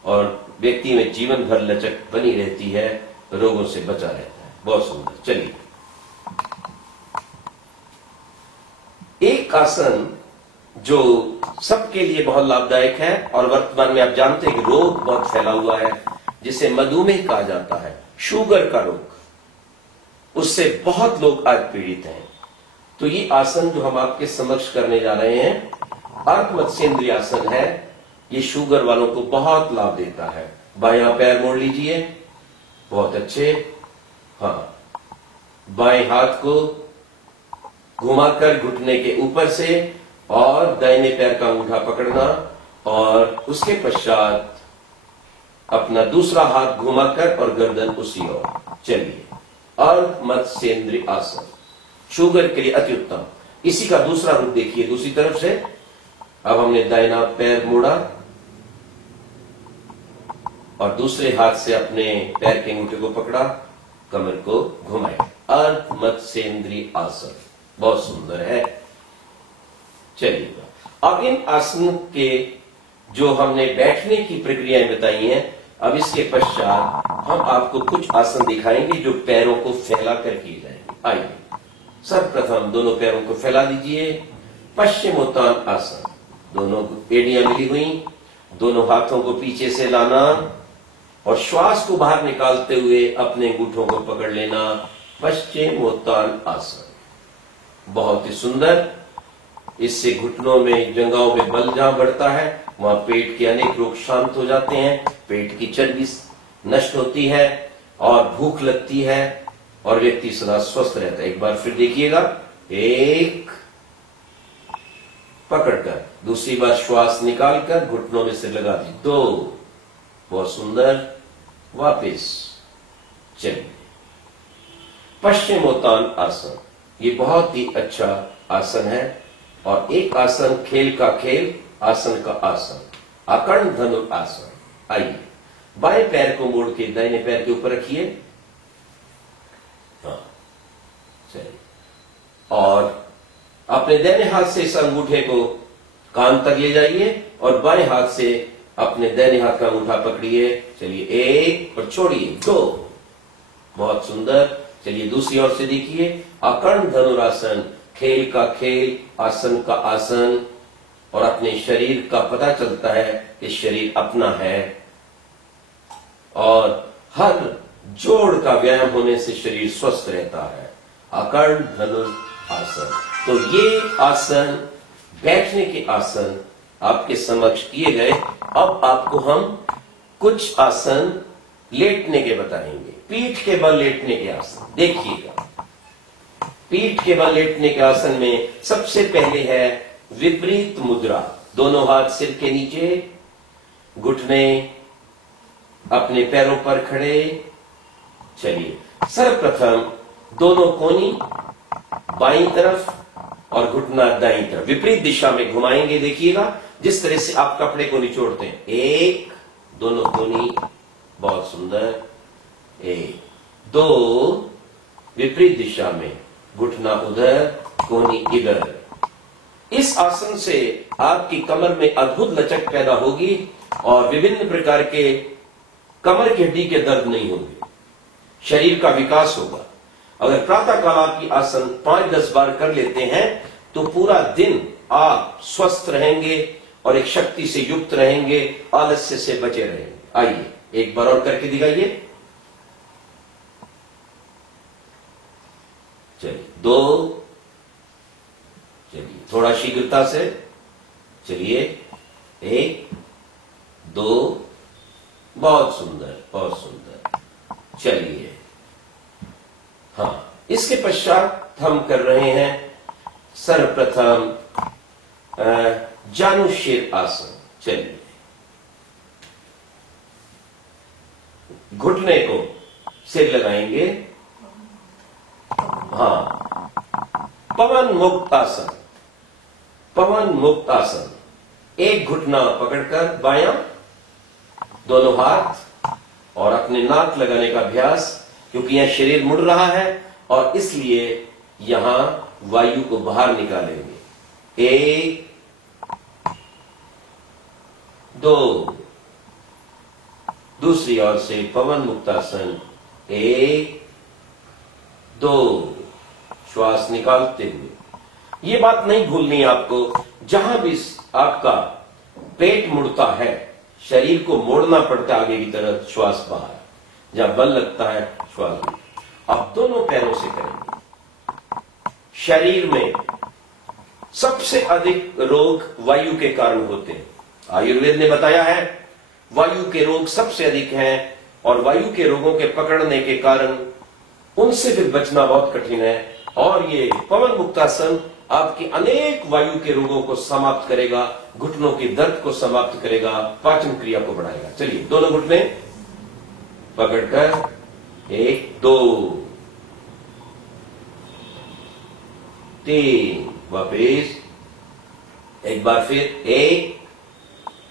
और व्यक्ति में जीवन भर लचक बनी रहती है, रोगों से बचा रहता है। बहुत सुंदर। चलिए, एक आसन जो सबके लिए बहुत लाभदायक है और वर्तमान में आप जानते हैं कि रोग बहुत फैला हुआ है, जिसे मधुमेह कहा जाता है, शुगर का रोग, उससे बहुत लोग आज पीड़ित हैं। तो ये आसन जो हम आपके समक्ष करने जा रहे हैं, अर्धमत्स्येंद्रिय आसन है। ये शुगर वालों को बहुत लाभ देता है। बायां पैर मोड़ लीजिए, बहुत अच्छे। हाँ, बाएं हाथ को घुमाकर घुटने के ऊपर से और दाहिने पैर का अंगूठा पकड़ना और उसके पश्चात अपना दूसरा हाथ घुमाकर और गर्दन उसी ओर। चलिए, अर्धमत्स्येंद्रिय आसन शुगर के लिए अति उत्तम। इसी का दूसरा रूप देखिए, दूसरी तरफ से। अब हमने दाहिना पैर मोड़ा, और दूसरे हाथ से अपने पैर के अंगूठे को पकड़ा, कमर को घुमाया। अर्ध मत्स्येंद्रीय आसन बहुत सुंदर है। चलिए, अब इन आसन के जो हमने बैठने की प्रक्रियाएं बताई हैं, अब इसके पश्चात हम आपको कुछ आसन दिखाएंगे जो पैरों को फैला कर किए जाएंगे। आइए, सर्वप्रथम दोनों पैरों को फैला दीजिए। पश्चिमोत्तान आसन, दोनों एड़ियां मिली हुई, दोनों हाथों को पीछे से लाना और श्वास को बाहर निकालते हुए अपने अंगूठों को पकड़ लेना। पश्चिमोत्तान आसन बहुत ही सुंदर। इससे घुटनों में, जंघाओं में बल जहां बढ़ता है वहां पेट के अनेक रोग शांत हो जाते हैं, पेट की चर्बी नष्ट होती है और भूख लगती है और व्यक्ति सदा स्वस्थ रहता है। एक बार फिर देखिएगा, एक पकड़कर, दूसरी बार श्वास निकालकर घुटनों में सिर लगा दी, दो, बहुत सुंदर, वापिस। चलिए, पश्चिमोत्तान आसन ये बहुत ही अच्छा आसन है। और एक आसन खेल का खेल, आसन का आसन, अकर्ण धनुर आसन। आइए, बाएं पैर को मोड़ के दाहिने पैर के ऊपर रखिए। हाँ, चलिए, और अपने दाहिने हाथ से इस अंगूठे को कान तक ले जाइए और बाएं हाथ से अपने दाहिने हाथ का अंगूठा पकड़िए। चलिए, एक और छोड़िए, दो, बहुत सुंदर। चलिए, दूसरी ओर से देखिए, अकर्ण धनुरासन, खेल का खेल, आसन का आसन। और अपने शरीर का पता चलता है कि शरीर अपना है और हर जोड़ का व्यायाम होने से शरीर स्वस्थ रहता है। अकर्ण धनुर आसन। तो ये आसन, बैठने के आसन आपके समक्ष किए गए। अब आपको हम कुछ आसन लेटने के बताएंगे। पीठ के बल लेटने के आसन देखिएगा। पीठ के बल लेटने के आसन में सबसे पहले है विपरीत मुद्रा। दोनों हाथ सिर के नीचे, घुटने अपने पैरों पर खड़े। चलिए, सर्वप्रथम दोनों कोनी बाईं तरफ और घुटना दाईं तरफ विपरीत दिशा में घुमाएंगे। देखिएगा जिस तरह से आप कपड़े को निचोड़ते हैं। एक, दोनों कोनी, बहुत सुंदर। एक, दो, विपरीत दिशा में, घुटना उधर, कोहनी इधर। इस आसन से आपकी कमर में अद्भुत लचक पैदा होगी और विभिन्न प्रकार के कमर की हड्डी के दर्द नहीं होंगे, शरीर का विकास होगा। अगर प्रातः काल आप की आसन 5-10 बार कर लेते हैं तो पूरा दिन आप स्वस्थ रहेंगे और एक शक्ति से युक्त रहेंगे, आलस्य से बचे रहेंगे। आइए, एक बार और करके दिखाइए। चलिए, दो, चलिए थोड़ा शीघ्रता से, चलिए, एक, दो, बहुत सुंदर, बहुत सुंदर। चलिए, हाँ, इसके पश्चात हम कर रहे हैं सर्वप्रथम जानुशीर आसन। चलिए, घुटने को सिर लगाएंगे। हाँ, पवन मुक्त आसन। पवन मुक्त आसन, एक घुटना पकड़कर बायां, दोनों हाथ और अपने नाक लगाने का अभ्यास, क्योंकि यहां शरीर मुड़ रहा है और इसलिए यहां वायु को बाहर निकालेंगे। एक, दो, दूसरी ओर से पवन मुक्तासन। एक, दो, श्वास निकालते हुए। ये बात नहीं भूलनी है आपको, जहां भी आपका पेट मुड़ता है, शरीर को मोड़ना पड़ता है आगे की तरफ, श्वास बाहर, जहां बल लगता है श्वास। अब दोनों पैरों से करेंगे। शरीर में सबसे अधिक रोग वायु के कारण होते हैं। आयुर्वेद ने बताया है वायु के रोग सबसे अधिक हैं और वायु के रोगों के पकड़ने के कारण उनसे फिर बचना बहुत कठिन है। और ये पवन मुक्तासन आपकी अनेक वायु के रोगों को समाप्त करेगा, घुटनों के दर्द को समाप्त करेगा, पाचन क्रिया को बढ़ाएगा। चलिए, दोनों घुटने पकड़कर, एक, दो, तीन, वापिस, एक बार फिर, एक,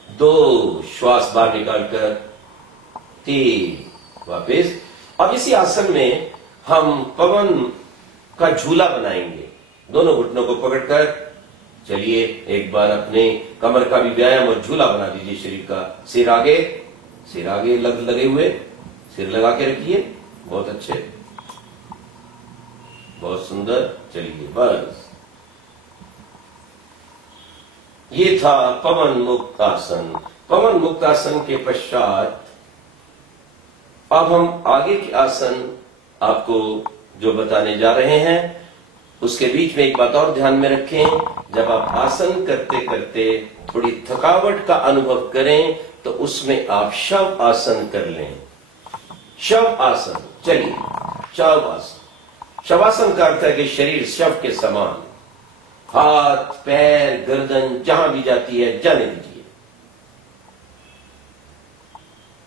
दो, श्वास बाहर निकालकर, 3 वापस। अब इसी आसन में हम पवन का झूला बनाएंगे। दोनों घुटनों को पकड़कर चलिए एक बार अपने कमर का भी व्यायाम और झूला बना दीजिए शरीर का। सिर आगे लगे हुए, सिर लगा के रखिए। बहुत अच्छे, बहुत सुंदर। चलिए बस, ये था पवन मुक्त आसन। पवन मुक्त आसन के पश्चात अब हम आगे के आसन आपको जो बताने जा रहे हैं, उसके बीच में एक बात और ध्यान में रखें। जब आप आसन करते करते थोड़ी थकावट का अनुभव करें तो उसमें आप शव आसन कर लें। शव आसन, चलिए शव आसन। शवासन का अर्थ है कि शरीर शव के समान, हाथ पैर गर्दन जहां भी जाती है जाने दीजिए।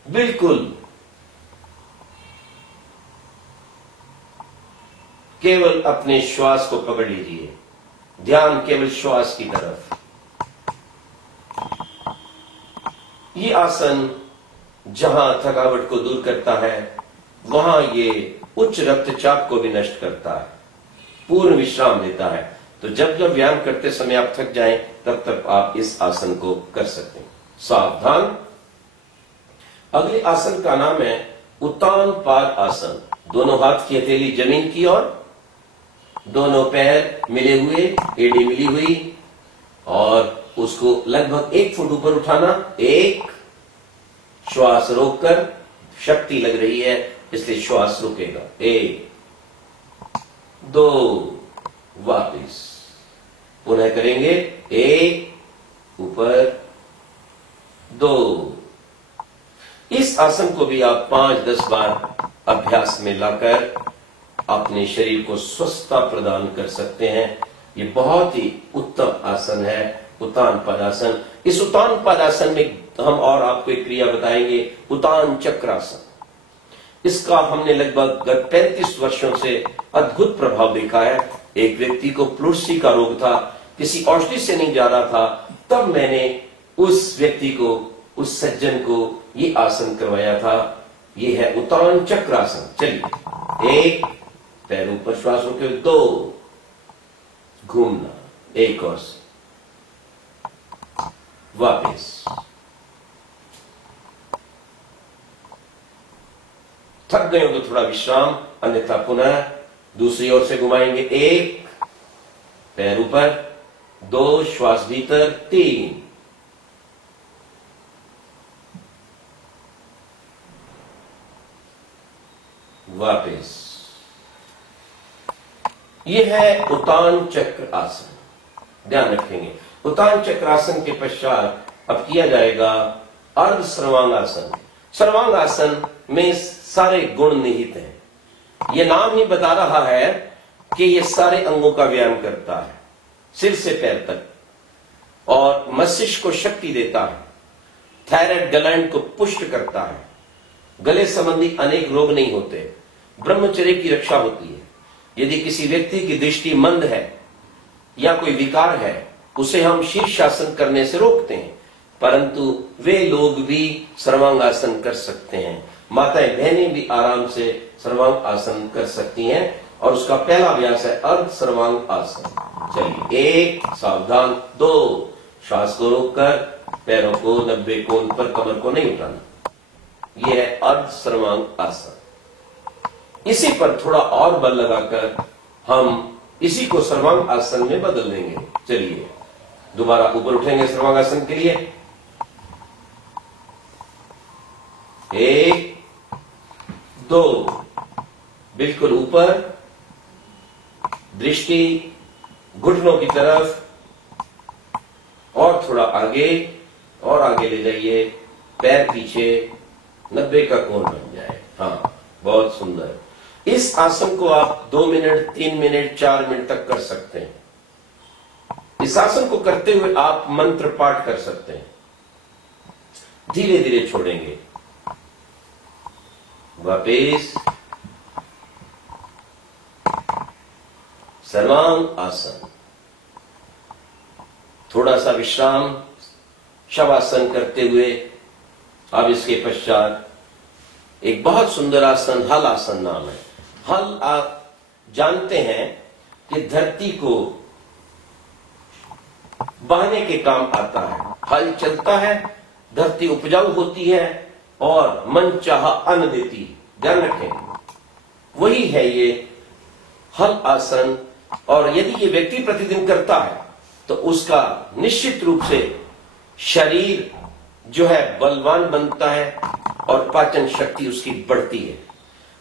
बिल्कुल केवल अपने श्वास को पकड़ लीजिए, ध्यान केवल श्वास की तरफ। ये आसन जहां थकावट को दूर करता है वहां ये उच्च रक्तचाप को भी नष्ट करता है, पूर्ण विश्राम देता है। तो जब जब व्यायाम करते समय आप थक जाएं तब तक आप इस आसन को कर सकते हैं। सावधान, अगले आसन का नाम है उत्तान पाद आसन। दोनों हाथ की हथेली जमीन की ओर, दोनों पैर मिले हुए, एड़ी मिली हुई, और उसको लगभग 1 फुट ऊपर उठाना। एक, श्वास रोककर, शक्ति लग रही है इसलिए श्वास रुकेगा। 1 2 वापिस, पुनः करेंगे। 1 ऊपर, 2। इस आसन को भी आप 5-10 बार अभ्यास में लाकर अपने शरीर को स्वस्थता प्रदान कर सकते हैं। ये बहुत ही उत्तम आसन है, उत्तान पदासन। इस उत्तान पदासन में हम और आपको एक क्रिया बताएंगे, उत्तान चक्रासन। इसका हमने लगभग गत 35 वर्षों से अद्भुत प्रभाव देखा है। एक व्यक्ति को प्लूर्सी का रोग था, किसी औषधि से नहीं जा रहा था, तब मैंने उस व्यक्ति को, उस सज्जन को ये आसन करवाया था। ये है उत्तान चक्रासन। चलिए, 1 पैर ऊपर, श्वास रोके, 2 घूमना, 1 और वापस। थक गए हो तो थोड़ा विश्राम, अन्यथा पुनः दूसरी ओर से घुमाएंगे। 1 पैर ऊपर, 2 श्वास भीतर, 3 वापस। यह है उत्तान चक्र आसन। ध्यान रखेंगे, उत्तान चक्रासन के पश्चात अब किया जाएगा अर्ध सर्वांगासन। सर्वांगासन में सारे गुण निहित हैं। यह नाम ही बता रहा है कि यह सारे अंगों का व्यायाम करता है, सिर से पैर तक, और मस्तिष्क को शक्ति देता है, थायराइड ग्लैंड को पुष्ट करता है, गले संबंधी अनेक रोग नहीं होते, ब्रह्मचर्य की रक्षा होती है। यदि किसी व्यक्ति की दृष्टि मंद है या कोई विकार है, उसे हम शीर्षासन करने से रोकते हैं, परंतु वे लोग भी सर्वांगासन कर सकते हैं। माताएं बहनें भी आराम से सर्वांग आसन कर सकती हैं, और उसका पहला अभ्यास है अर्ध सर्वांग आसन। चलिए, 1 सावधान, 2 श्वास को रोककर, पैरों को 90 कोण पर, कमर को नहीं उठाना। यह है अर्ध सर्वांग आसन। इसी पर थोड़ा और बल लगाकर हम इसी को सर्वांग आसन में बदल देंगे। चलिए, दोबारा ऊपर उठेंगे सर्वांग आसन के लिए। 1 2 बिल्कुल ऊपर, दृष्टि घुटनों की तरफ, और थोड़ा आगे, और आगे ले जाइए, पैर पीछे, 90 का कोण बन जाए। हाँ, बहुत सुंदर। इस आसन को आप 2 मिनट, 3 मिनट, 4 मिनट तक कर सकते हैं। इस आसन को करते हुए आप मंत्र पाठ कर सकते हैं। धीरे धीरे छोड़ेंगे, वापिस सर्वांग आसन। थोड़ा सा विश्राम शवासन करते हुए अब इसके पश्चात एक बहुत सुंदर आसन हल आसन नाम है। हल आप जानते हैं कि धरती को बहने के काम आता है। हल चलता है, धरती उपजाऊ होती है और मन चाहा अन्न देती है। ध्यान रखें, वही है ये हल आसन। और यदि ये व्यक्ति प्रतिदिन करता है तो उसका निश्चित रूप से शरीर जो है बलवान बनता है और पाचन शक्ति उसकी बढ़ती है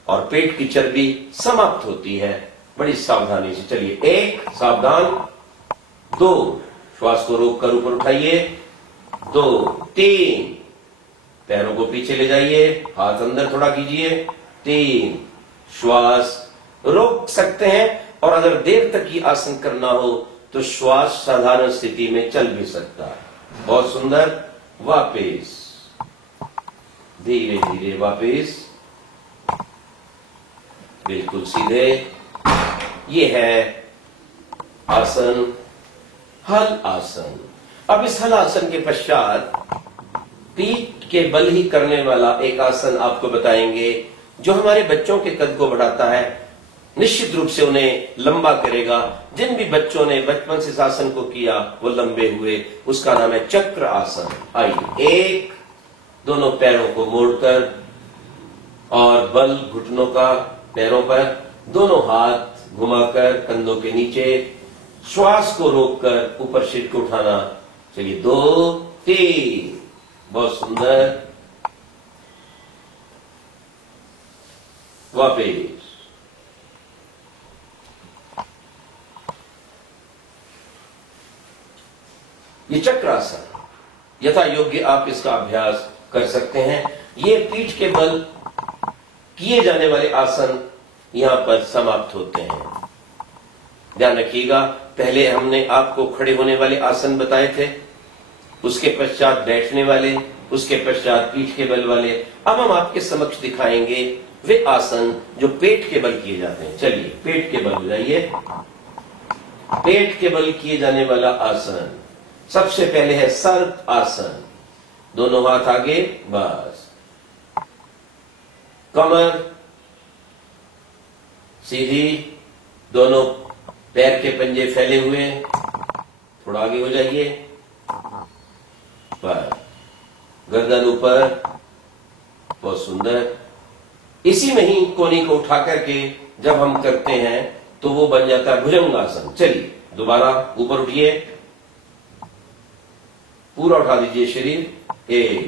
और पेट की चर्बी समाप्त होती है। बड़ी सावधानी से चलिए, 1 सावधान, 2 श्वास को रोककर ऊपर उठाइए, 2 3 पैरों को पीछे ले जाइए, हाथ अंदर थोड़ा कीजिए, 3 श्वास रोक सकते हैं और अगर देर तक ये आसन करना हो तो श्वास साधारण स्थिति में चल भी सकता है। बहुत सुंदर, वापिस धीरे धीरे वापिस, बिल्कुल सीधे। ये है आसन हल आसन। अब इस हल आसन के पश्चात पीठ के बल ही करने वाला एक आसन आपको बताएंगे जो हमारे बच्चों के कद को बढ़ाता है, निश्चित रूप से उन्हें लंबा करेगा। जिन भी बच्चों ने बचपन से इस आसन को किया वो लंबे हुए, उसका नाम है चक्र आसन। आइए, 1 दोनों पैरों को मोड़कर और बल घुटनों का पैरों पर, दोनों हाथ घुमाकर कंधों के नीचे, श्वास को रोककर ऊपर सिर को उठाना। चलिए, 2 3 बहुत सुंदर, वापिस। ये चक्रासन यथा योग्य आप इसका अभ्यास कर सकते हैं। ये पीठ के बल किए जाने वाले आसन यहां पर समाप्त होते हैं। ध्यान रखिएगा, पहले हमने आपको खड़े होने वाले आसन बताए थे, उसके पश्चात बैठने वाले, उसके पश्चात पीठ के बल वाले। अब हम आपके समक्ष दिखाएंगे वे आसन जो पेट के बल किए जाते हैं। चलिए, पेट के बल हो जाइए। पेट के बल किए जाने वाला आसन सबसे पहले है सर्प आसन। दोनों हाथ आगे, बस, कमर सीधी, दोनों पैर के पंजे फैले हुए, थोड़ा आगे हो जाइए, बस, गर्दन ऊपर, बहुत सुंदर। इसी में ही कोनी को उठा करके जब हम करते हैं तो वो बन जाता है भुजंगासन। चलिए, दोबारा ऊपर उठिए, पूरा उठा दीजिए शरीर। 1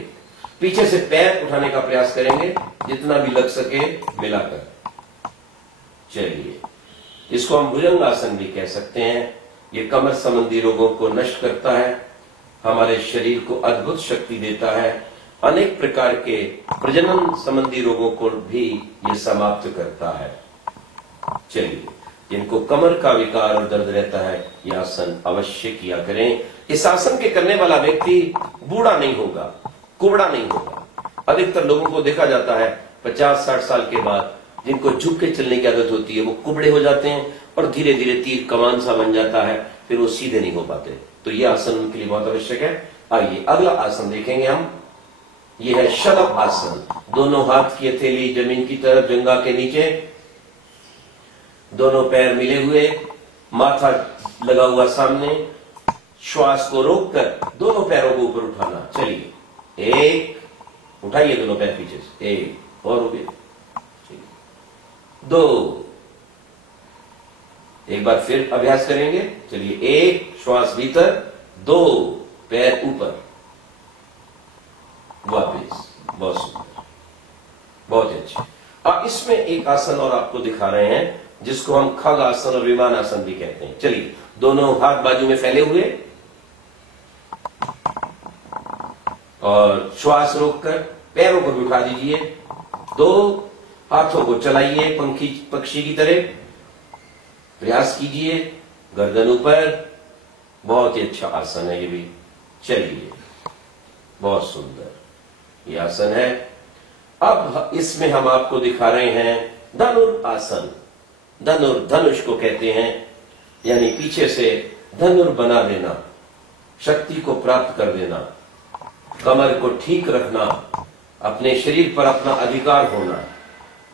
पीछे से पैर उठाने का प्रयास करेंगे जितना भी लग सके मिलाकर। चलिए, इसको हम भुजंगासन भी कह सकते हैं। ये कमर संबंधी रोगों को नष्ट करता है, हमारे शरीर को अद्भुत शक्ति देता है, अनेक प्रकार के प्रजनन संबंधी रोगों को भी ये समाप्त करता है। चलिए, जिनको कमर का विकार और दर्द रहता है ये आसन अवश्य किया करें। इस आसन के करने वाला व्यक्ति बूढ़ा नहीं होगा, कुबड़ा नहीं होगा। अधिकतर लोगों को देखा जाता है 50-60 साल के बाद जिनको झुक के चलने की आदत होती है वो कुबड़े हो जाते हैं और धीरे धीरे तीर कमान सा बन जाता है, फिर वो सीधे नहीं हो पाते। तो ये आसन उनके लिए बहुत आवश्यक है। आइए, अगला आसन देखेंगे हम। ये है शलभ आसन। दोनों हाथ की हथेली जमीन की तरफ, जंघा के नीचे, दोनों पैर मिले हुए, माथा लगा हुआ सामने, श्वास को रोककर दोनों पैरों को ऊपर उठाना। चलिए, 1 उठाइए दोनों पैर पीछे से, 1 और हो गया, 2 एक बार फिर अभ्यास करेंगे। चलिए, 1 श्वास भीतर, 2 पैर ऊपर, वापिस। बहुत सुंदर, बहुत अच्छे। अब इसमें एक आसन और आपको दिखा रहे हैं जिसको हम खग आसन और विमान आसन भी कहते हैं। चलिए, दोनों हाथ बाजू में फैले हुए और श्वास रोककर पैरों को भी उठा दीजिए, 2 हाथों को चलाइए पक्षी की तरह, प्रयास कीजिए, गर्दन ऊपर। बहुत ही अच्छा आसन है ये भी। चलिए, बहुत सुंदर ये आसन है। अब इसमें हम आपको दिखा रहे हैं धनुर आसन। धनुष को कहते हैं, यानी पीछे से धनुर बना देना, शक्ति को प्राप्त कर देना, कमर को ठीक रखना, अपने शरीर पर अपना अधिकार होना।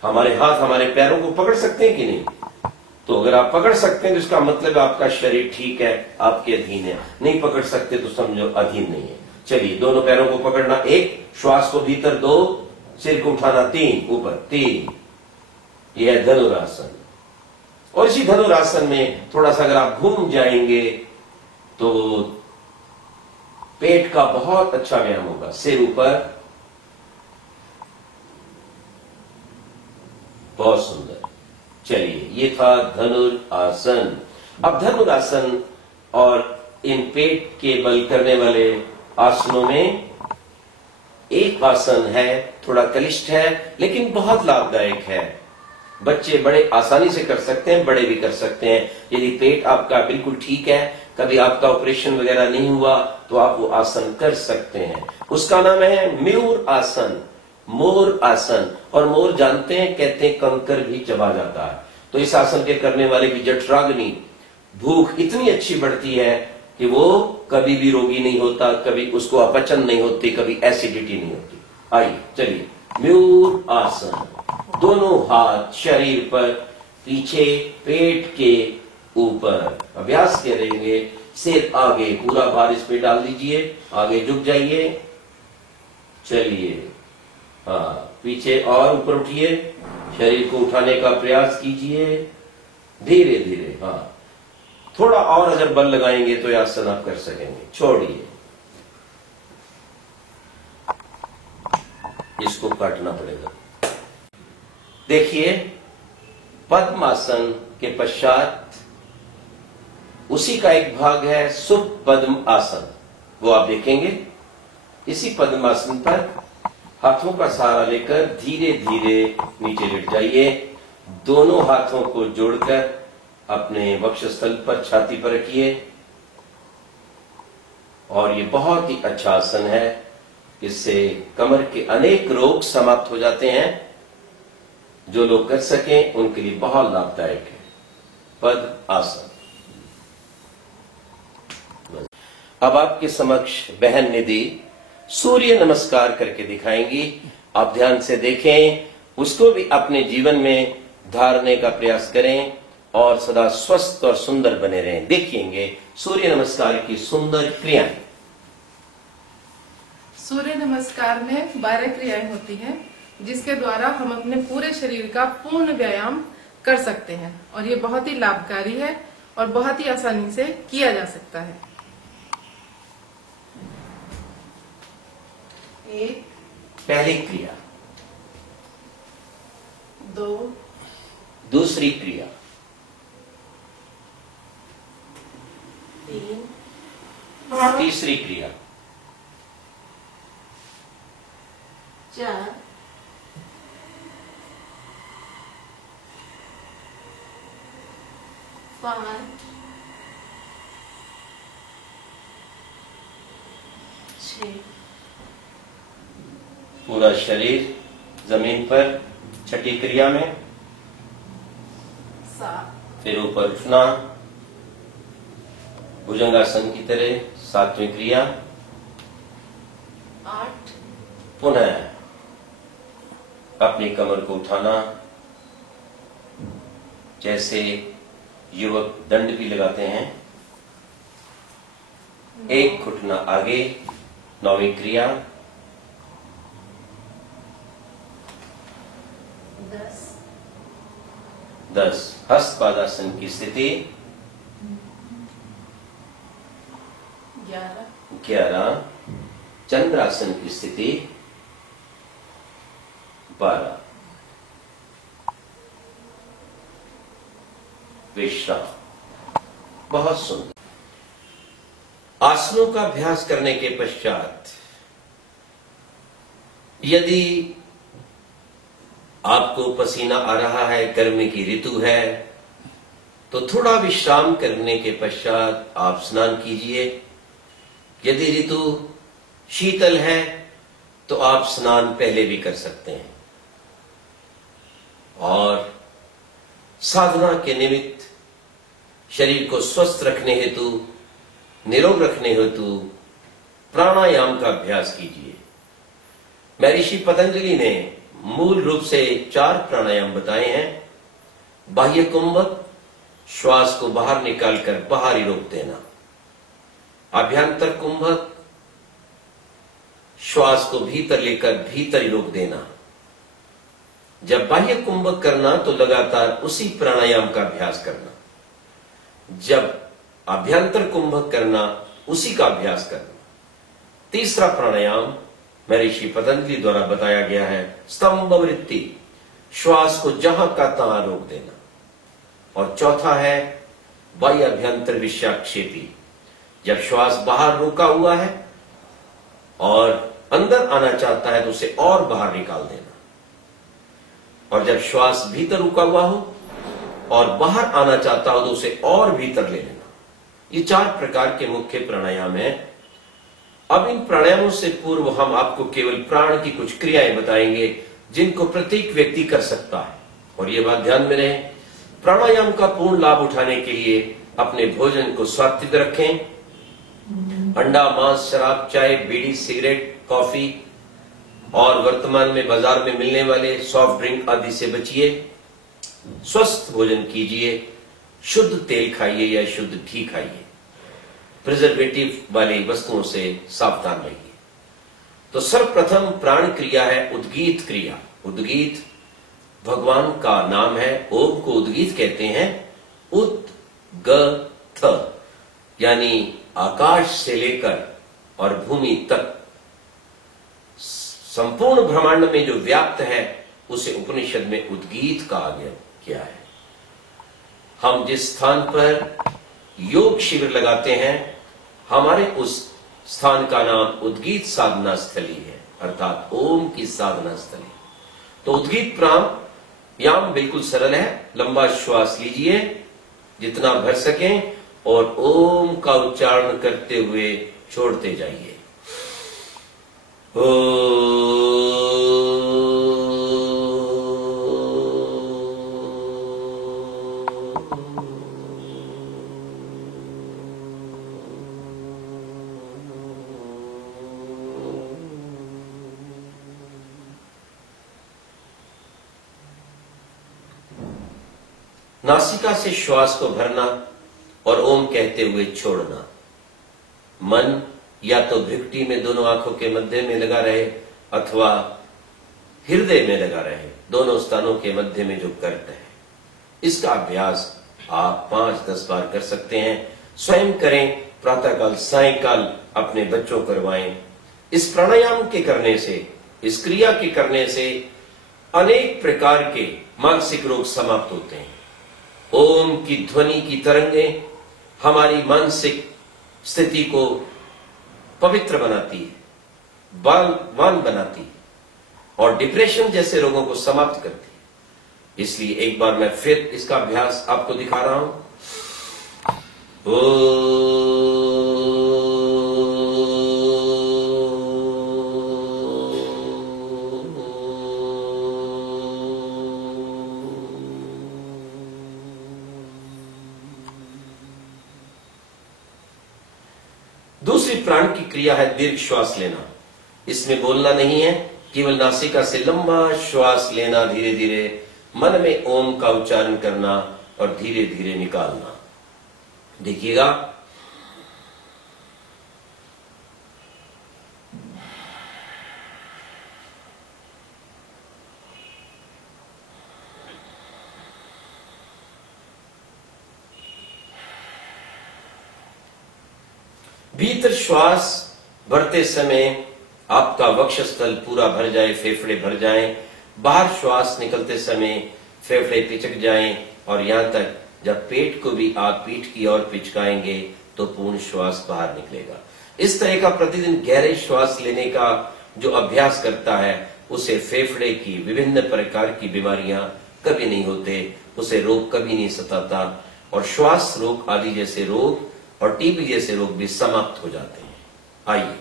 हमारे हाथ हमारे पैरों को पकड़ सकते हैं कि नहीं? तो अगर आप पकड़ सकते हैं तो इसका मतलब आपका शरीर ठीक है, आपके अधीन है। नहीं पकड़ सकते तो समझो अधीन नहीं है। चलिए, दोनों पैरों को पकड़ना, 1, श्वास को भीतर 2, सिर को उठाना 3, ऊपर 3। यह है धनुरासन। और इसी धनुरासन में थोड़ा सा अगर आप घूम जाएंगे तो पेट का बहुत अच्छा व्यायाम होगा। सिर ऊपर, बहुत सुंदर। चलिए, ये था धनुरासन। अब धनुरासन और इन पेट के बल करने वाले आसनों में एक आसन है, थोड़ा कलिष्ठ है लेकिन बहुत लाभदायक है। बच्चे बड़े आसानी से कर सकते हैं, बड़े भी कर सकते हैं। यदि पेट आपका बिल्कुल ठीक है, कभी आपका ऑपरेशन वगैरह नहीं हुआ, तो आप वो आसन कर सकते हैं। उसका नाम है मयूर आसन, मोर आसन। और मोर जानते हैं, कहते हैं कंकर भी चबा जाता है। तो इस आसन के करने वाले की जठराग्नि, भूख इतनी अच्छी बढ़ती है कि वो कभी भी रोगी नहीं होता, कभी उसको अपचन नहीं होती, कभी एसिडिटी नहीं होती। आइए चलिए, मयूर आसन। दोनों हाथ शरीर पर, पीछे पेट के ऊपर अभ्यास करेंगे। सिर आगे, पूरा भार इस पे डाल दीजिए, आगे झुक जाइए। चलिए, हाँ, पीछे और ऊपर उठिए, शरीर को उठाने का प्रयास कीजिए धीरे धीरे। हाँ, थोड़ा और अगर बल लगाएंगे तो यह आसन आप कर सकेंगे। छोड़िए, इसको काटना पड़ेगा। देखिए, पद्मासन के पश्चात उसी का एक भाग है सुपद्म आसन, वो आप देखेंगे। इसी पद्मासन पर हाथों का सहारा लेकर धीरे धीरे नीचे लेट जाइए। दोनों हाथों को जोड़कर अपने वक्षस्थल पर, छाती पर रखिए। और ये बहुत ही अच्छा आसन है। इससे कमर के अनेक रोग समाप्त हो जाते हैं। जो लोग कर सकें उनके लिए बहुत लाभदायक है पद्म आसन। अब आपके समक्ष बहन निधि सूर्य नमस्कार करके दिखाएंगी। आप ध्यान से देखें, उसको भी अपने जीवन में धारने का प्रयास करें और सदा स्वस्थ और सुंदर बने रहें। देखिएंगे सूर्य नमस्कार की सुंदर क्रियाएं। सूर्य नमस्कार में 12 क्रियाएं होती हैं, जिसके द्वारा हम अपने पूरे शरीर का पूर्ण व्यायाम कर सकते हैं। और ये बहुत ही लाभकारी है और बहुत ही आसानी से किया जा सकता है। 1, पहली क्रिया। 2, दूसरी क्रिया। 3, तीसरी क्रिया। 4, 5, 6, पूरा शरीर जमीन पर छठी क्रिया में। 7, फिर ऊपर उठना भुजंगासन की तरह, 7वीं क्रिया। 8, पुनः अपनी कमर को उठाना, जैसे युवक दंड भी लगाते हैं। एक घुटना आगे, 9वीं क्रिया। 10 हस्त पादासन की स्थिति। 11 चंद्रासन की स्थिति। 12 विश्राम। बहुत सुंदर। आसनों का अभ्यास करने के पश्चात यदि आपको पसीना आ रहा है, गर्मी की ऋतु है, तो थोड़ा विश्राम करने के पश्चात आप स्नान कीजिए। यदि ऋतु शीतल है तो आप स्नान पहले भी कर सकते हैं। और साधना के निमित्त शरीर को स्वस्थ रखने हेतु, निरोग रखने हेतु प्राणायाम का अभ्यास कीजिए। महर्षि पतंजलि ने मूल रूप से 4 प्राणायाम बताए हैं। बाह्य कुंभक, श्वास को बाहर निकालकर बाहर ही रोक देना। अभ्यंतर कुंभक, श्वास को भीतर लेकर भीतर ही रोक देना। जब बाह्य कुंभक करना तो लगातार उसी प्राणायाम का अभ्यास करना। जब अभ्यंतर कुंभक करना, उसी का अभ्यास करना। तीसरा प्राणायाम महर्षि पतंजलि द्वारा बताया गया है स्तंभ वृत्ति, श्वास को जहां का तहां रोक देना। और चौथा है बाह्य अभ्यंतर विषाक्षेपी, जब श्वास बाहर रोका हुआ है और अंदर आना चाहता है तो उसे और बाहर निकाल देना। और जब श्वास भीतर रुका हुआ हो और बाहर आना चाहता हो तो उसे और भीतर ले लेना। ये 4 प्रकार के मुख्य प्राणायाम हैं। अब इन प्राणायामों से पूर्व हम आपको केवल प्राण की कुछ क्रियाएं बताएंगे जिनको प्रत्येक व्यक्ति कर सकता है। और ये बात ध्यान में रहे, प्राणायाम का पूर्ण लाभ उठाने के लिए अपने भोजन को सात्विक रखें। अंडा, मांस, शराब, चाय, बीड़ी, सिगरेट, कॉफी और वर्तमान में बाजार में मिलने वाले सॉफ्ट ड्रिंक आदि से बचिए। स्वस्थ भोजन कीजिए, शुद्ध तेल खाइए या शुद्ध घी खाइए। प्रिजर्वेटिव वाली वस्तुओं से सावधान रहिए। तो सर्वप्रथम प्राण क्रिया है उद्गीत क्रिया। उद्गीत भगवान का नाम है। ओम को उद्गीत कहते हैं। उद्गथ यानी आकाश से लेकर और भूमि तक संपूर्ण ब्रह्मांड में जो व्याप्त है उसे उपनिषद में उद्गीत कहा गया है। हम जिस स्थान पर योग शिविर लगाते हैं, हमारे उस स्थान का नाम उद्गीत साधना स्थली है, अर्थात ओम की साधना स्थली। तो उद्गीत प्राणायाम बिल्कुल सरल है। लंबा श्वास लीजिए जितना भर सकें और ओम का उच्चारण करते हुए छोड़ते जाइए। नासिका से श्वास को भरना और ओम कहते हुए छोड़ना। मन या तो भृकुटी में दोनों आंखों के मध्य में लगा रहे अथवा हृदय में लगा रहे, दोनों स्थानों के मध्य में जो कर्क है। इसका अभ्यास आप 5-10 बार कर सकते हैं। स्वयं करें, प्रातःकाल सायंकाल अपने बच्चों करवाएं। इस प्राणायाम के करने से, इस क्रिया के करने से अनेक प्रकार के मानसिक रोग समाप्त होते हैं। ओम की ध्वनि की तरंगें हमारी मानसिक स्थिति को पवित्र बनाती है, बालवान बनाती है और डिप्रेशन जैसे रोगों को समाप्त करती है। इसलिए एक बार मैं फिर इसका अभ्यास आपको दिखा रहा हूं। दूसरी प्राण की क्रिया है दीर्घ श्वास लेना। इसमें बोलना नहीं है, केवल नासिका से लंबा श्वास लेना, धीरे धीरे मन में ओम का उच्चारण करना और धीरे धीरे निकालना। देखिएगा, भीतर श्वास भरते समय आपका वक्षस्थल पूरा भर जाए, फेफड़े भर जाएं। बाहर श्वास निकलते समय फेफड़े पिचक जाएं और यहां तक जब पेट को भी आप पीठ की ओर पिचकाएंगे तो पूर्ण श्वास बाहर निकलेगा। इस तरह का प्रतिदिन गहरे श्वास लेने का जो अभ्यास करता है उसे फेफड़े की विभिन्न प्रकार की बीमारियां कभी नहीं होते, उसे रोग कभी नहीं सताता और श्वास रोग आदि जैसे रोग और टीबी जैसे रोग भी समाप्त हो जाते हैं। आइए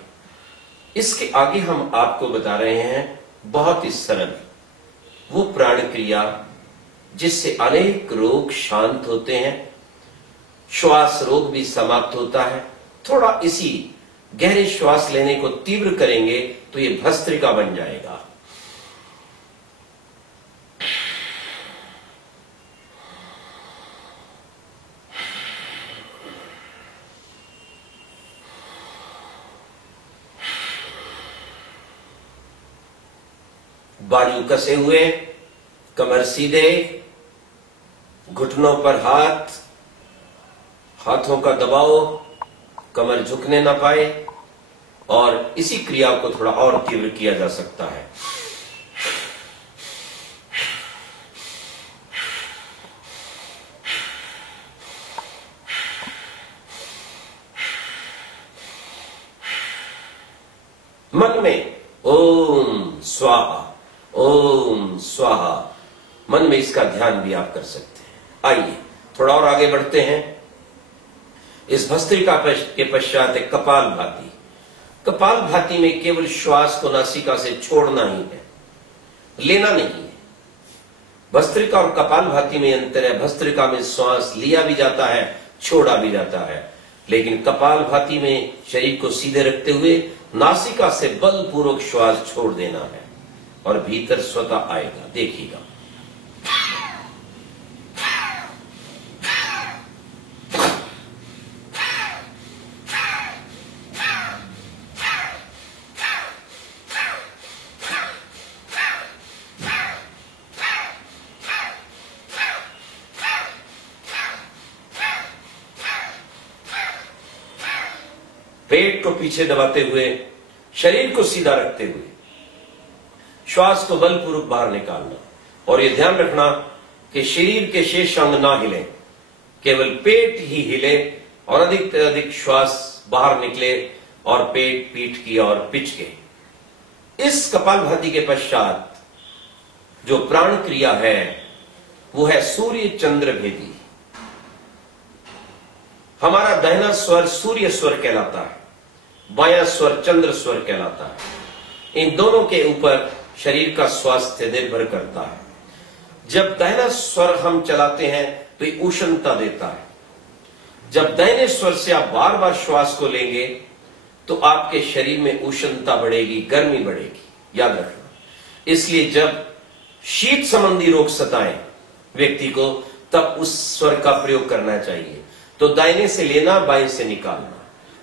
इसके आगे हम आपको बता रहे हैं बहुत ही सरल वो प्राण क्रिया जिससे अनेक रोग शांत होते हैं, श्वास रोग भी समाप्त होता है। थोड़ा इसी गहरे श्वास लेने को तीव्र करेंगे तो ये भस्त्रिका बन जाएगा। बाजू कसे हुए, कमर सीधे, घुटनों पर हाथ, हाथों का दबाव, कमर झुकने ना पाए, और इसी क्रिया को थोड़ा और तीव्र किया जा सकता है। मन में ओम स्वाहा, ओम स्वाहा, मन में इसका ध्यान भी आप कर सकते हैं। आइए थोड़ा और आगे बढ़ते हैं। इस भस्त्रिका के पश्चात एक कपाल भाती। कपाल भाती में केवल श्वास को नासिका से छोड़ना ही है, लेना नहीं है। भस्त्रिका और कपाल भाती में अंतर है। भस्त्रिका में श्वास लिया भी जाता है, छोड़ा भी जाता है, लेकिन कपाल भाती में शरीर को सीधे रखते हुए नासिका से बलपूर्वक श्वास छोड़ देना है और भीतर स्वतः आएगा। देखिएगा। पेट को पीछे दबाते हुए, शरीर को सीधा रखते हुए श्वास को बलपूर्वक बाहर निकालना, और यह ध्यान रखना कि शरीर के शेष अंग ना हिले, केवल पेट ही हिले और अधिक से अधिक श्वास बाहर निकले और पेट पीठ की ओर पिचके। इस कपालभाति के पश्चात जो प्राण क्रिया है वो है सूर्य चंद्र भेदी। हमारा दाहिना स्वर सूर्य स्वर कहलाता है, बायां स्वर चंद्र स्वर कहलाता है। इन दोनों के ऊपर शरीर का स्वास्थ्य निर्भर करता है। जब दाहिना स्वर हम चलाते हैं तो ये उष्णता देता है। जब दाहिने स्वर से आप बार बार श्वास को लेंगे तो आपके शरीर में उष्णता बढ़ेगी, गर्मी बढ़ेगी, याद रखना। इसलिए जब शीत संबंधी रोग सताएं व्यक्ति को, तब उस स्वर का प्रयोग करना चाहिए। तो दाहिने से लेना, बाएं से निकालना।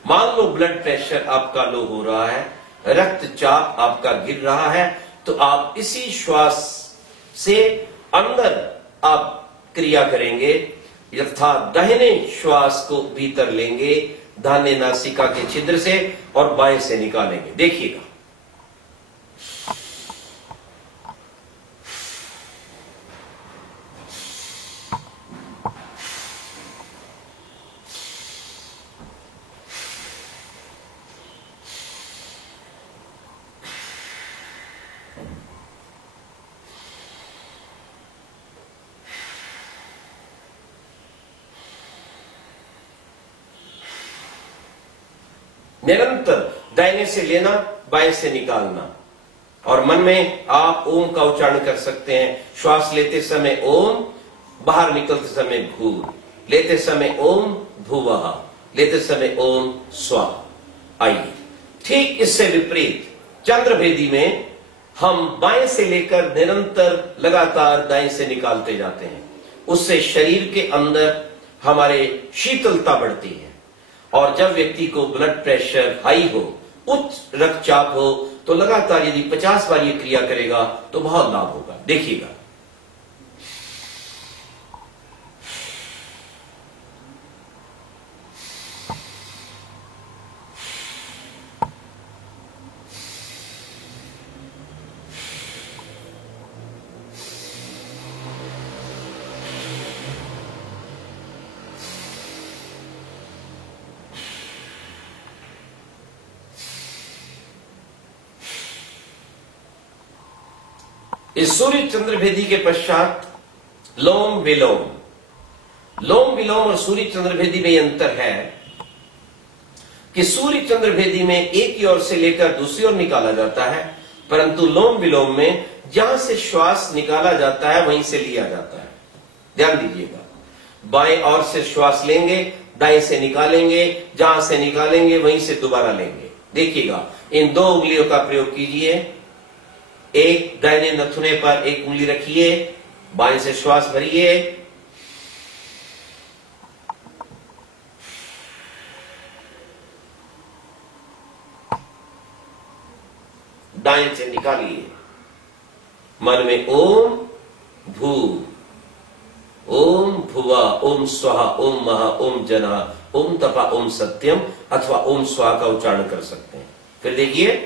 मान लो ब्लड प्रेशर आपका लो हो रहा है, रक्तचाप आपका गिर रहा है, तो आप इसी श्वास से अंदर आप क्रिया करेंगे, अर्थात दाहिने श्वास को भीतर लेंगे दाहिने नासिका के छिद्र से और बाएं से निकालेंगे। देखिएगा। निरंतर दाहिने से लेना, बाएं से निकालना, और मन में आप ओम का उच्चारण कर सकते हैं। श्वास लेते समय ओम, बाहर निकलते समय भू, लेते समय ओम भुवः, लेते समय ओम स्वाहा। आइए, ठीक इससे विपरीत चंद्रभेदी में हम बाएं से लेकर निरंतर लगातार दाएं से निकालते जाते हैं। उससे शरीर के अंदर हमारे शीतलता बढ़ती है, और जब व्यक्ति को ब्लड प्रेशर हाई हो, उच्च रक्तचाप हो, तो लगातार यदि 50 बार ये क्रिया करेगा तो बहुत लाभ होगा। देखिएगा। इस सूर्य चंद्रभेदी के पश्चात लोम विलोम। लोम विलोम और सूर्य चंद्रभेदी में अंतर है कि सूर्य चंद्रभेदी में एक ही ओर से लेकर दूसरी ओर निकाला जाता है, परंतु लोम विलोम में जहां से श्वास निकाला जाता है वहीं से लिया जाता है। ध्यान दीजिएगा। बाएं ओर से श्वास लेंगे, दाएं से निकालेंगे, जहां से निकालेंगे वहीं से दोबारा लेंगे। देखिएगा, इन 2 उंगलियों का प्रयोग कीजिए। एक दाहिने नथुने पर एक उंगली रखिए, बाएं से श्वास भरिए, दाएं से निकालिए। मन में ओम भू, ओम भुवा, ओम स्वाहा, ओम महा, ओम जना, ओम तपा, ओम सत्यम अथवा ओम स्वाहा का उच्चारण कर सकते हैं। फिर देखिए,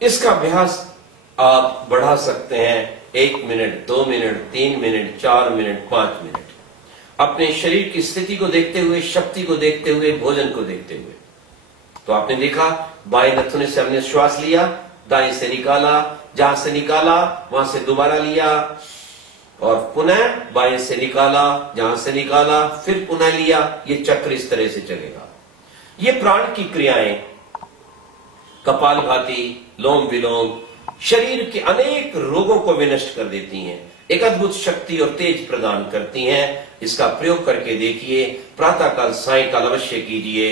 इसका अभ्यास आप बढ़ा सकते हैं 1 minute, 2 minute, 3 minute, 4 minute, 5 minute, अपने शरीर की स्थिति को देखते हुए, शक्ति को देखते हुए, भोजन को देखते हुए। तो आपने देखा, बाएं नथुने से हमने श्वास लिया, दाएं से निकाला, जहां से निकाला वहां से दोबारा लिया, और पुनः बाएं से निकाला, जहां से निकाला फिर पुनः लिया। ये चक्र इस तरह से चलेगा। ये प्राण की क्रियाएं कपालभाति, लोम विलोम शरीर के अनेक रोगों को विनष्ट कर देती हैं, एक अद्भुत शक्ति और तेज प्रदान करती हैं। इसका प्रयोग करके देखिए, प्रातःकाल सायंकाल अवश्य कीजिए,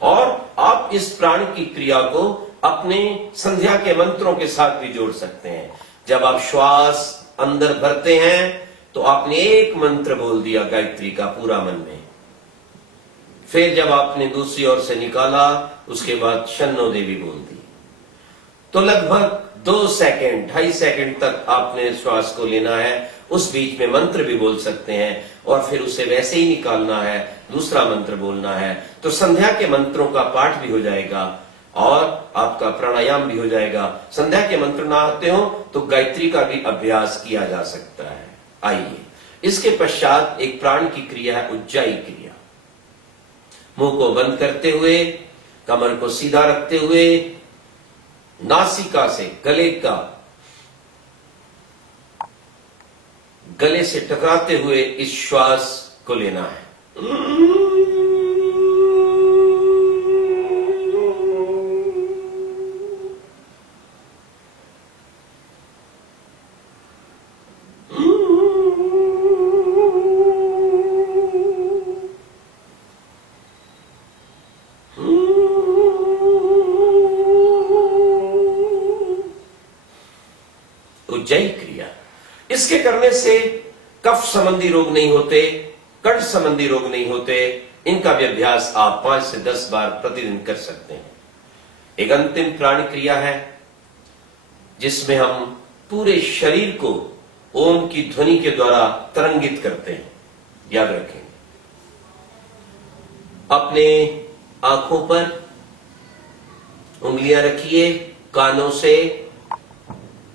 और आप इस प्राण की क्रिया को अपने संध्या के मंत्रों के साथ भी जोड़ सकते हैं। जब आप श्वास अंदर भरते हैं तो आपने एक मंत्र बोल दिया गायत्री का पूरा मन में, फिर जब आपने दूसरी ओर से निकाला उसके बाद शन्नो देवी बोल दी। तो लगभग 2 सेकंड, 2.5 सेकंड तक आपने श्वास को लेना है। उस बीच में मंत्र भी बोल सकते हैं, और फिर उसे वैसे ही निकालना है, दूसरा मंत्र बोलना है। तो संध्या के मंत्रों का पाठ भी हो जाएगा और आपका प्राणायाम भी हो जाएगा। संध्या के मंत्र ना आते हो तो गायत्री का भी अभ्यास किया जा सकता है। आइए, इसके पश्चात एक प्राण की क्रिया है उज्जाई क्रिया। मुंह को बंद करते हुए, कमर को सीधा रखते हुए, नासिका से गले से टकराते हुए इस श्वास को लेना है। उज्जाई क्रिया, इसके करने से कफ संबंधी रोग नहीं होते, कंठ संबंधी रोग नहीं होते। इनका भी अभ्यास आप 5 से 10 बार प्रतिदिन कर सकते हैं। एक अंतिम प्राण क्रिया है जिसमें हम पूरे शरीर को ओम की ध्वनि के द्वारा तरंगित करते हैं। याद रखें, अपने आंखों पर उंगलियां रखिए, कानों से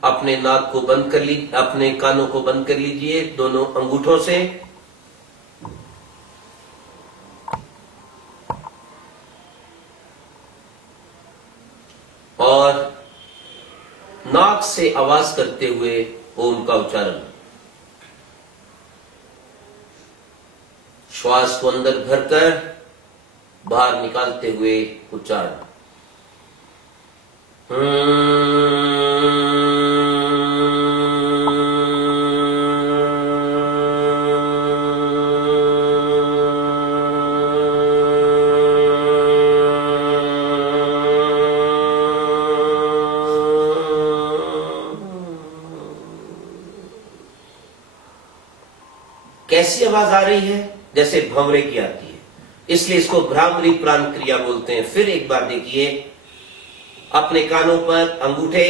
अपने नाक को बंद कर लीजिए, अपने कानों को बंद कर लीजिए दोनों अंगूठों से, और नाक से आवाज करते हुए ओम का उच्चारण। श्वास को अंदर भरकर बाहर निकालते हुए उच्चारण। कैसी आवाज आ रही है? जैसे भंवरे की आती है, इसलिए इसको भ्रामरी प्राण क्रिया बोलते हैं। फिर एक बार देखिए, अपने कानों पर अंगूठे,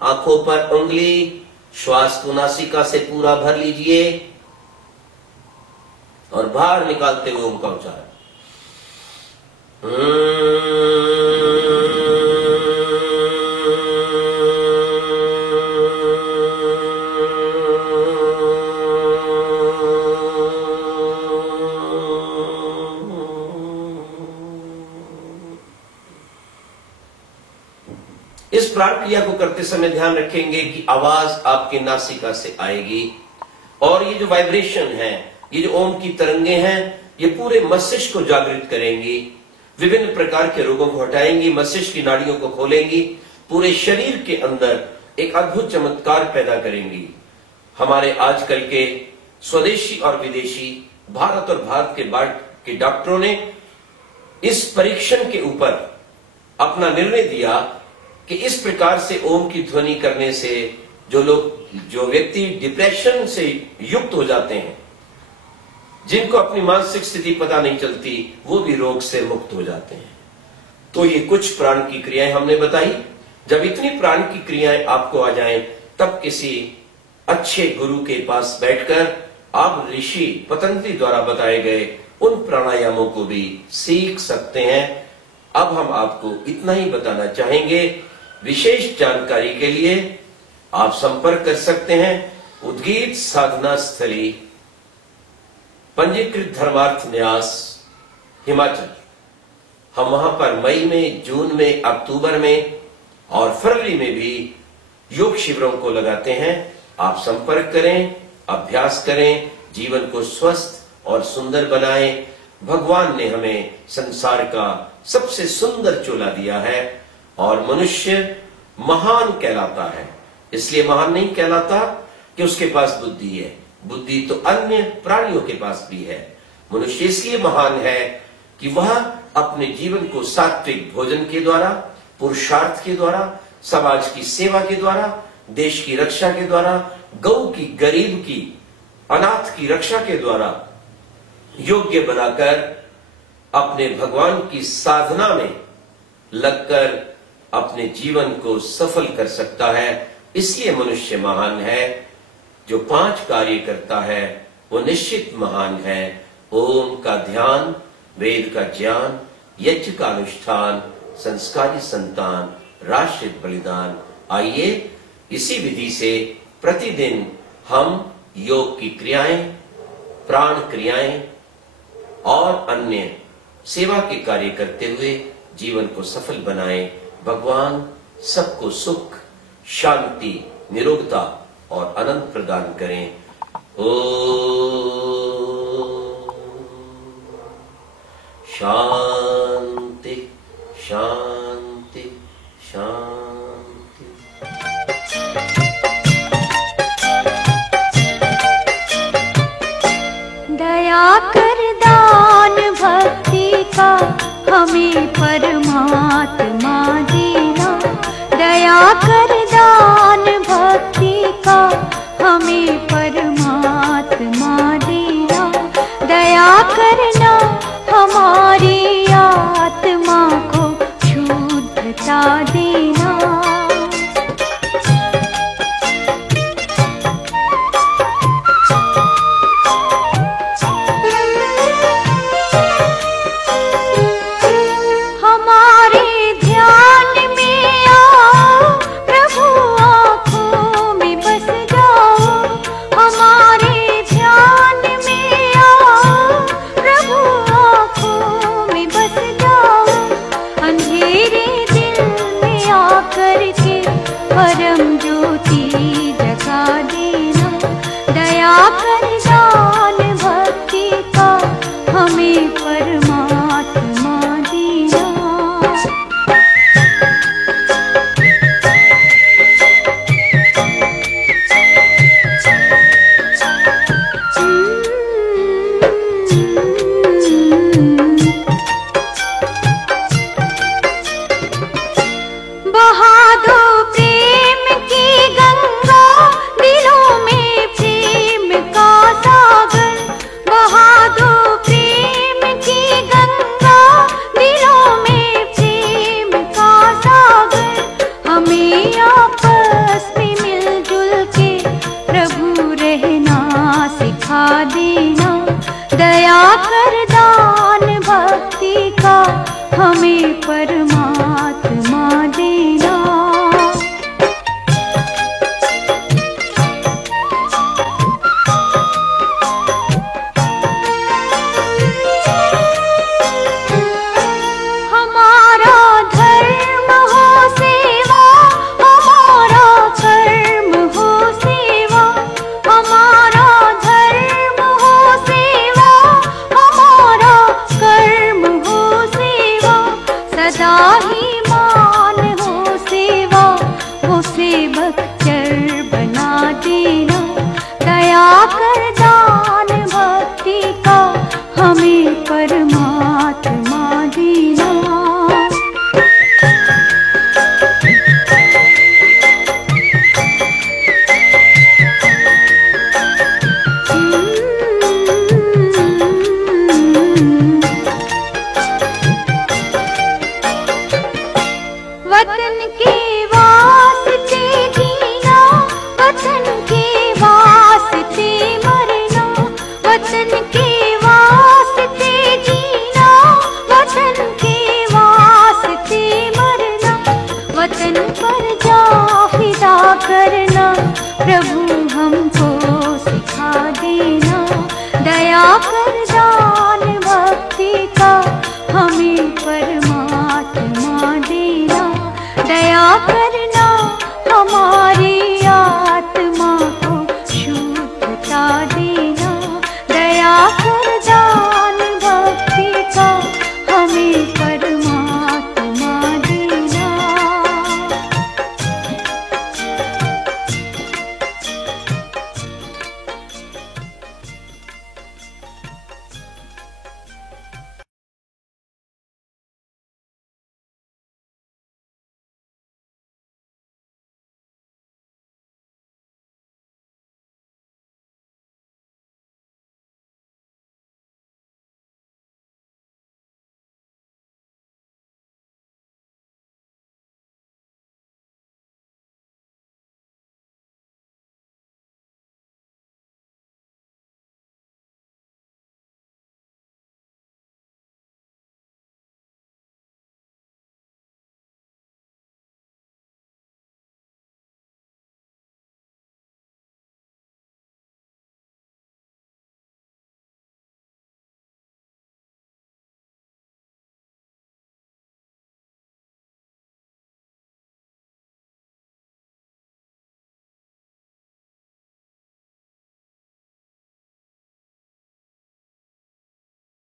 आंखों पर उंगली, श्वास को नासिका से पूरा भर लीजिए और बाहर निकालते हुए ओम का उच्चारण। इस प्राण क्रिया को करते समय ध्यान रखेंगे कि आवाज आपकी नासिका से आएगी और ये जो वाइब्रेशन है, ये जो ओम की तरंगे हैं, ये पूरे मस्तिष्क को जागृत करेंगी, विभिन्न प्रकार के रोगों को हटाएंगी, मस्तिष्क की नाड़ियों को खोलेंगी, पूरे शरीर के अंदर एक अद्भुत चमत्कार पैदा करेंगी। हमारे आजकल के स्वदेशी और विदेशी, भारत और भारत के बाहर के डॉक्टरों ने इस परीक्षण के ऊपर अपना निर्णय दिया कि इस प्रकार से ओम की ध्वनि करने से जो व्यक्ति डिप्रेशन से युक्त हो जाते हैं, जिनको अपनी मानसिक स्थिति पता नहीं चलती, वो भी रोग से मुक्त हो जाते हैं। तो ये कुछ प्राण की क्रियाएं हमने बताई। जब इतनी प्राण की क्रियाएं आपको आ जाएं, तब किसी अच्छे गुरु के पास बैठकर आप ऋषि पतंजलि द्वारा बताए गए उन प्राणायामों को भी सीख सकते हैं। अब हम आपको इतना ही बताना चाहेंगे। विशेष जानकारी के लिए आप संपर्क कर सकते हैं उद्गीत साधना स्थली, पंजीकृत धर्मार्थ न्यास, हिमाचल। हम वहां पर मई में, जून में, अक्टूबर में और फरवरी में भी योग शिविरों को लगाते हैं। आप संपर्क करें, अभ्यास करें, जीवन को स्वस्थ और सुंदर बनाएं। भगवान ने हमें संसार का सबसे सुंदर चोला दिया है और मनुष्य महान कहलाता है। इसलिए महान नहीं कहलाता कि उसके पास बुद्धि है, बुद्धि तो अन्य प्राणियों के पास भी है। मनुष्य इसलिए महान है कि वह अपने जीवन को सात्विक भोजन के द्वारा, पुरुषार्थ के द्वारा, समाज की सेवा के द्वारा, देश की रक्षा के द्वारा, गौ की, गरीब की, अनाथ की रक्षा के द्वारा योग्य बनाकर अपने भगवान की साधना में लगकर अपने जीवन को सफल कर सकता है। इसलिए मनुष्य महान है। जो 5 कार्य करता है वो निश्चित महान है। ओम का ध्यान, वेद का ज्ञान, यज्ञ का अनुष्ठान, संस्कारी संतान, राष्ट्र बलिदान। आइए इसी विधि से प्रतिदिन हम योग की क्रियाएं, प्राण क्रियाएं और अन्य सेवा के कार्य करते हुए जीवन को सफल बनाएं। भगवान सबको सुख, शांति, निरोगता और आनंद प्रदान करें। ओम शांति शांति शांति। दया कर दान भक्ति का हमें परमात्मा देना। दया कर दान भक्ति का हमें परमात्मा देना। दया करना हमारी आत्मा को शुद्धता देना। परम ज्योति जगा देना। दया कर दान भक्ति का हमें परमात्मा देना। दया कर दान भक्ति का हमें परमात्मा देना। हमारा धर्म हो सेवा तेरा ही मान हो सेवा, वो सेवक चर बना देना। दया कर दान भक्ति का हमें परमात्मा देना। वतन के वास्ते जीना, वतन के वास्ते मरना। वतन के वास्ते जीना, वतन के वास्ते मरना। वतन पर जा फिदा करना, प्रभु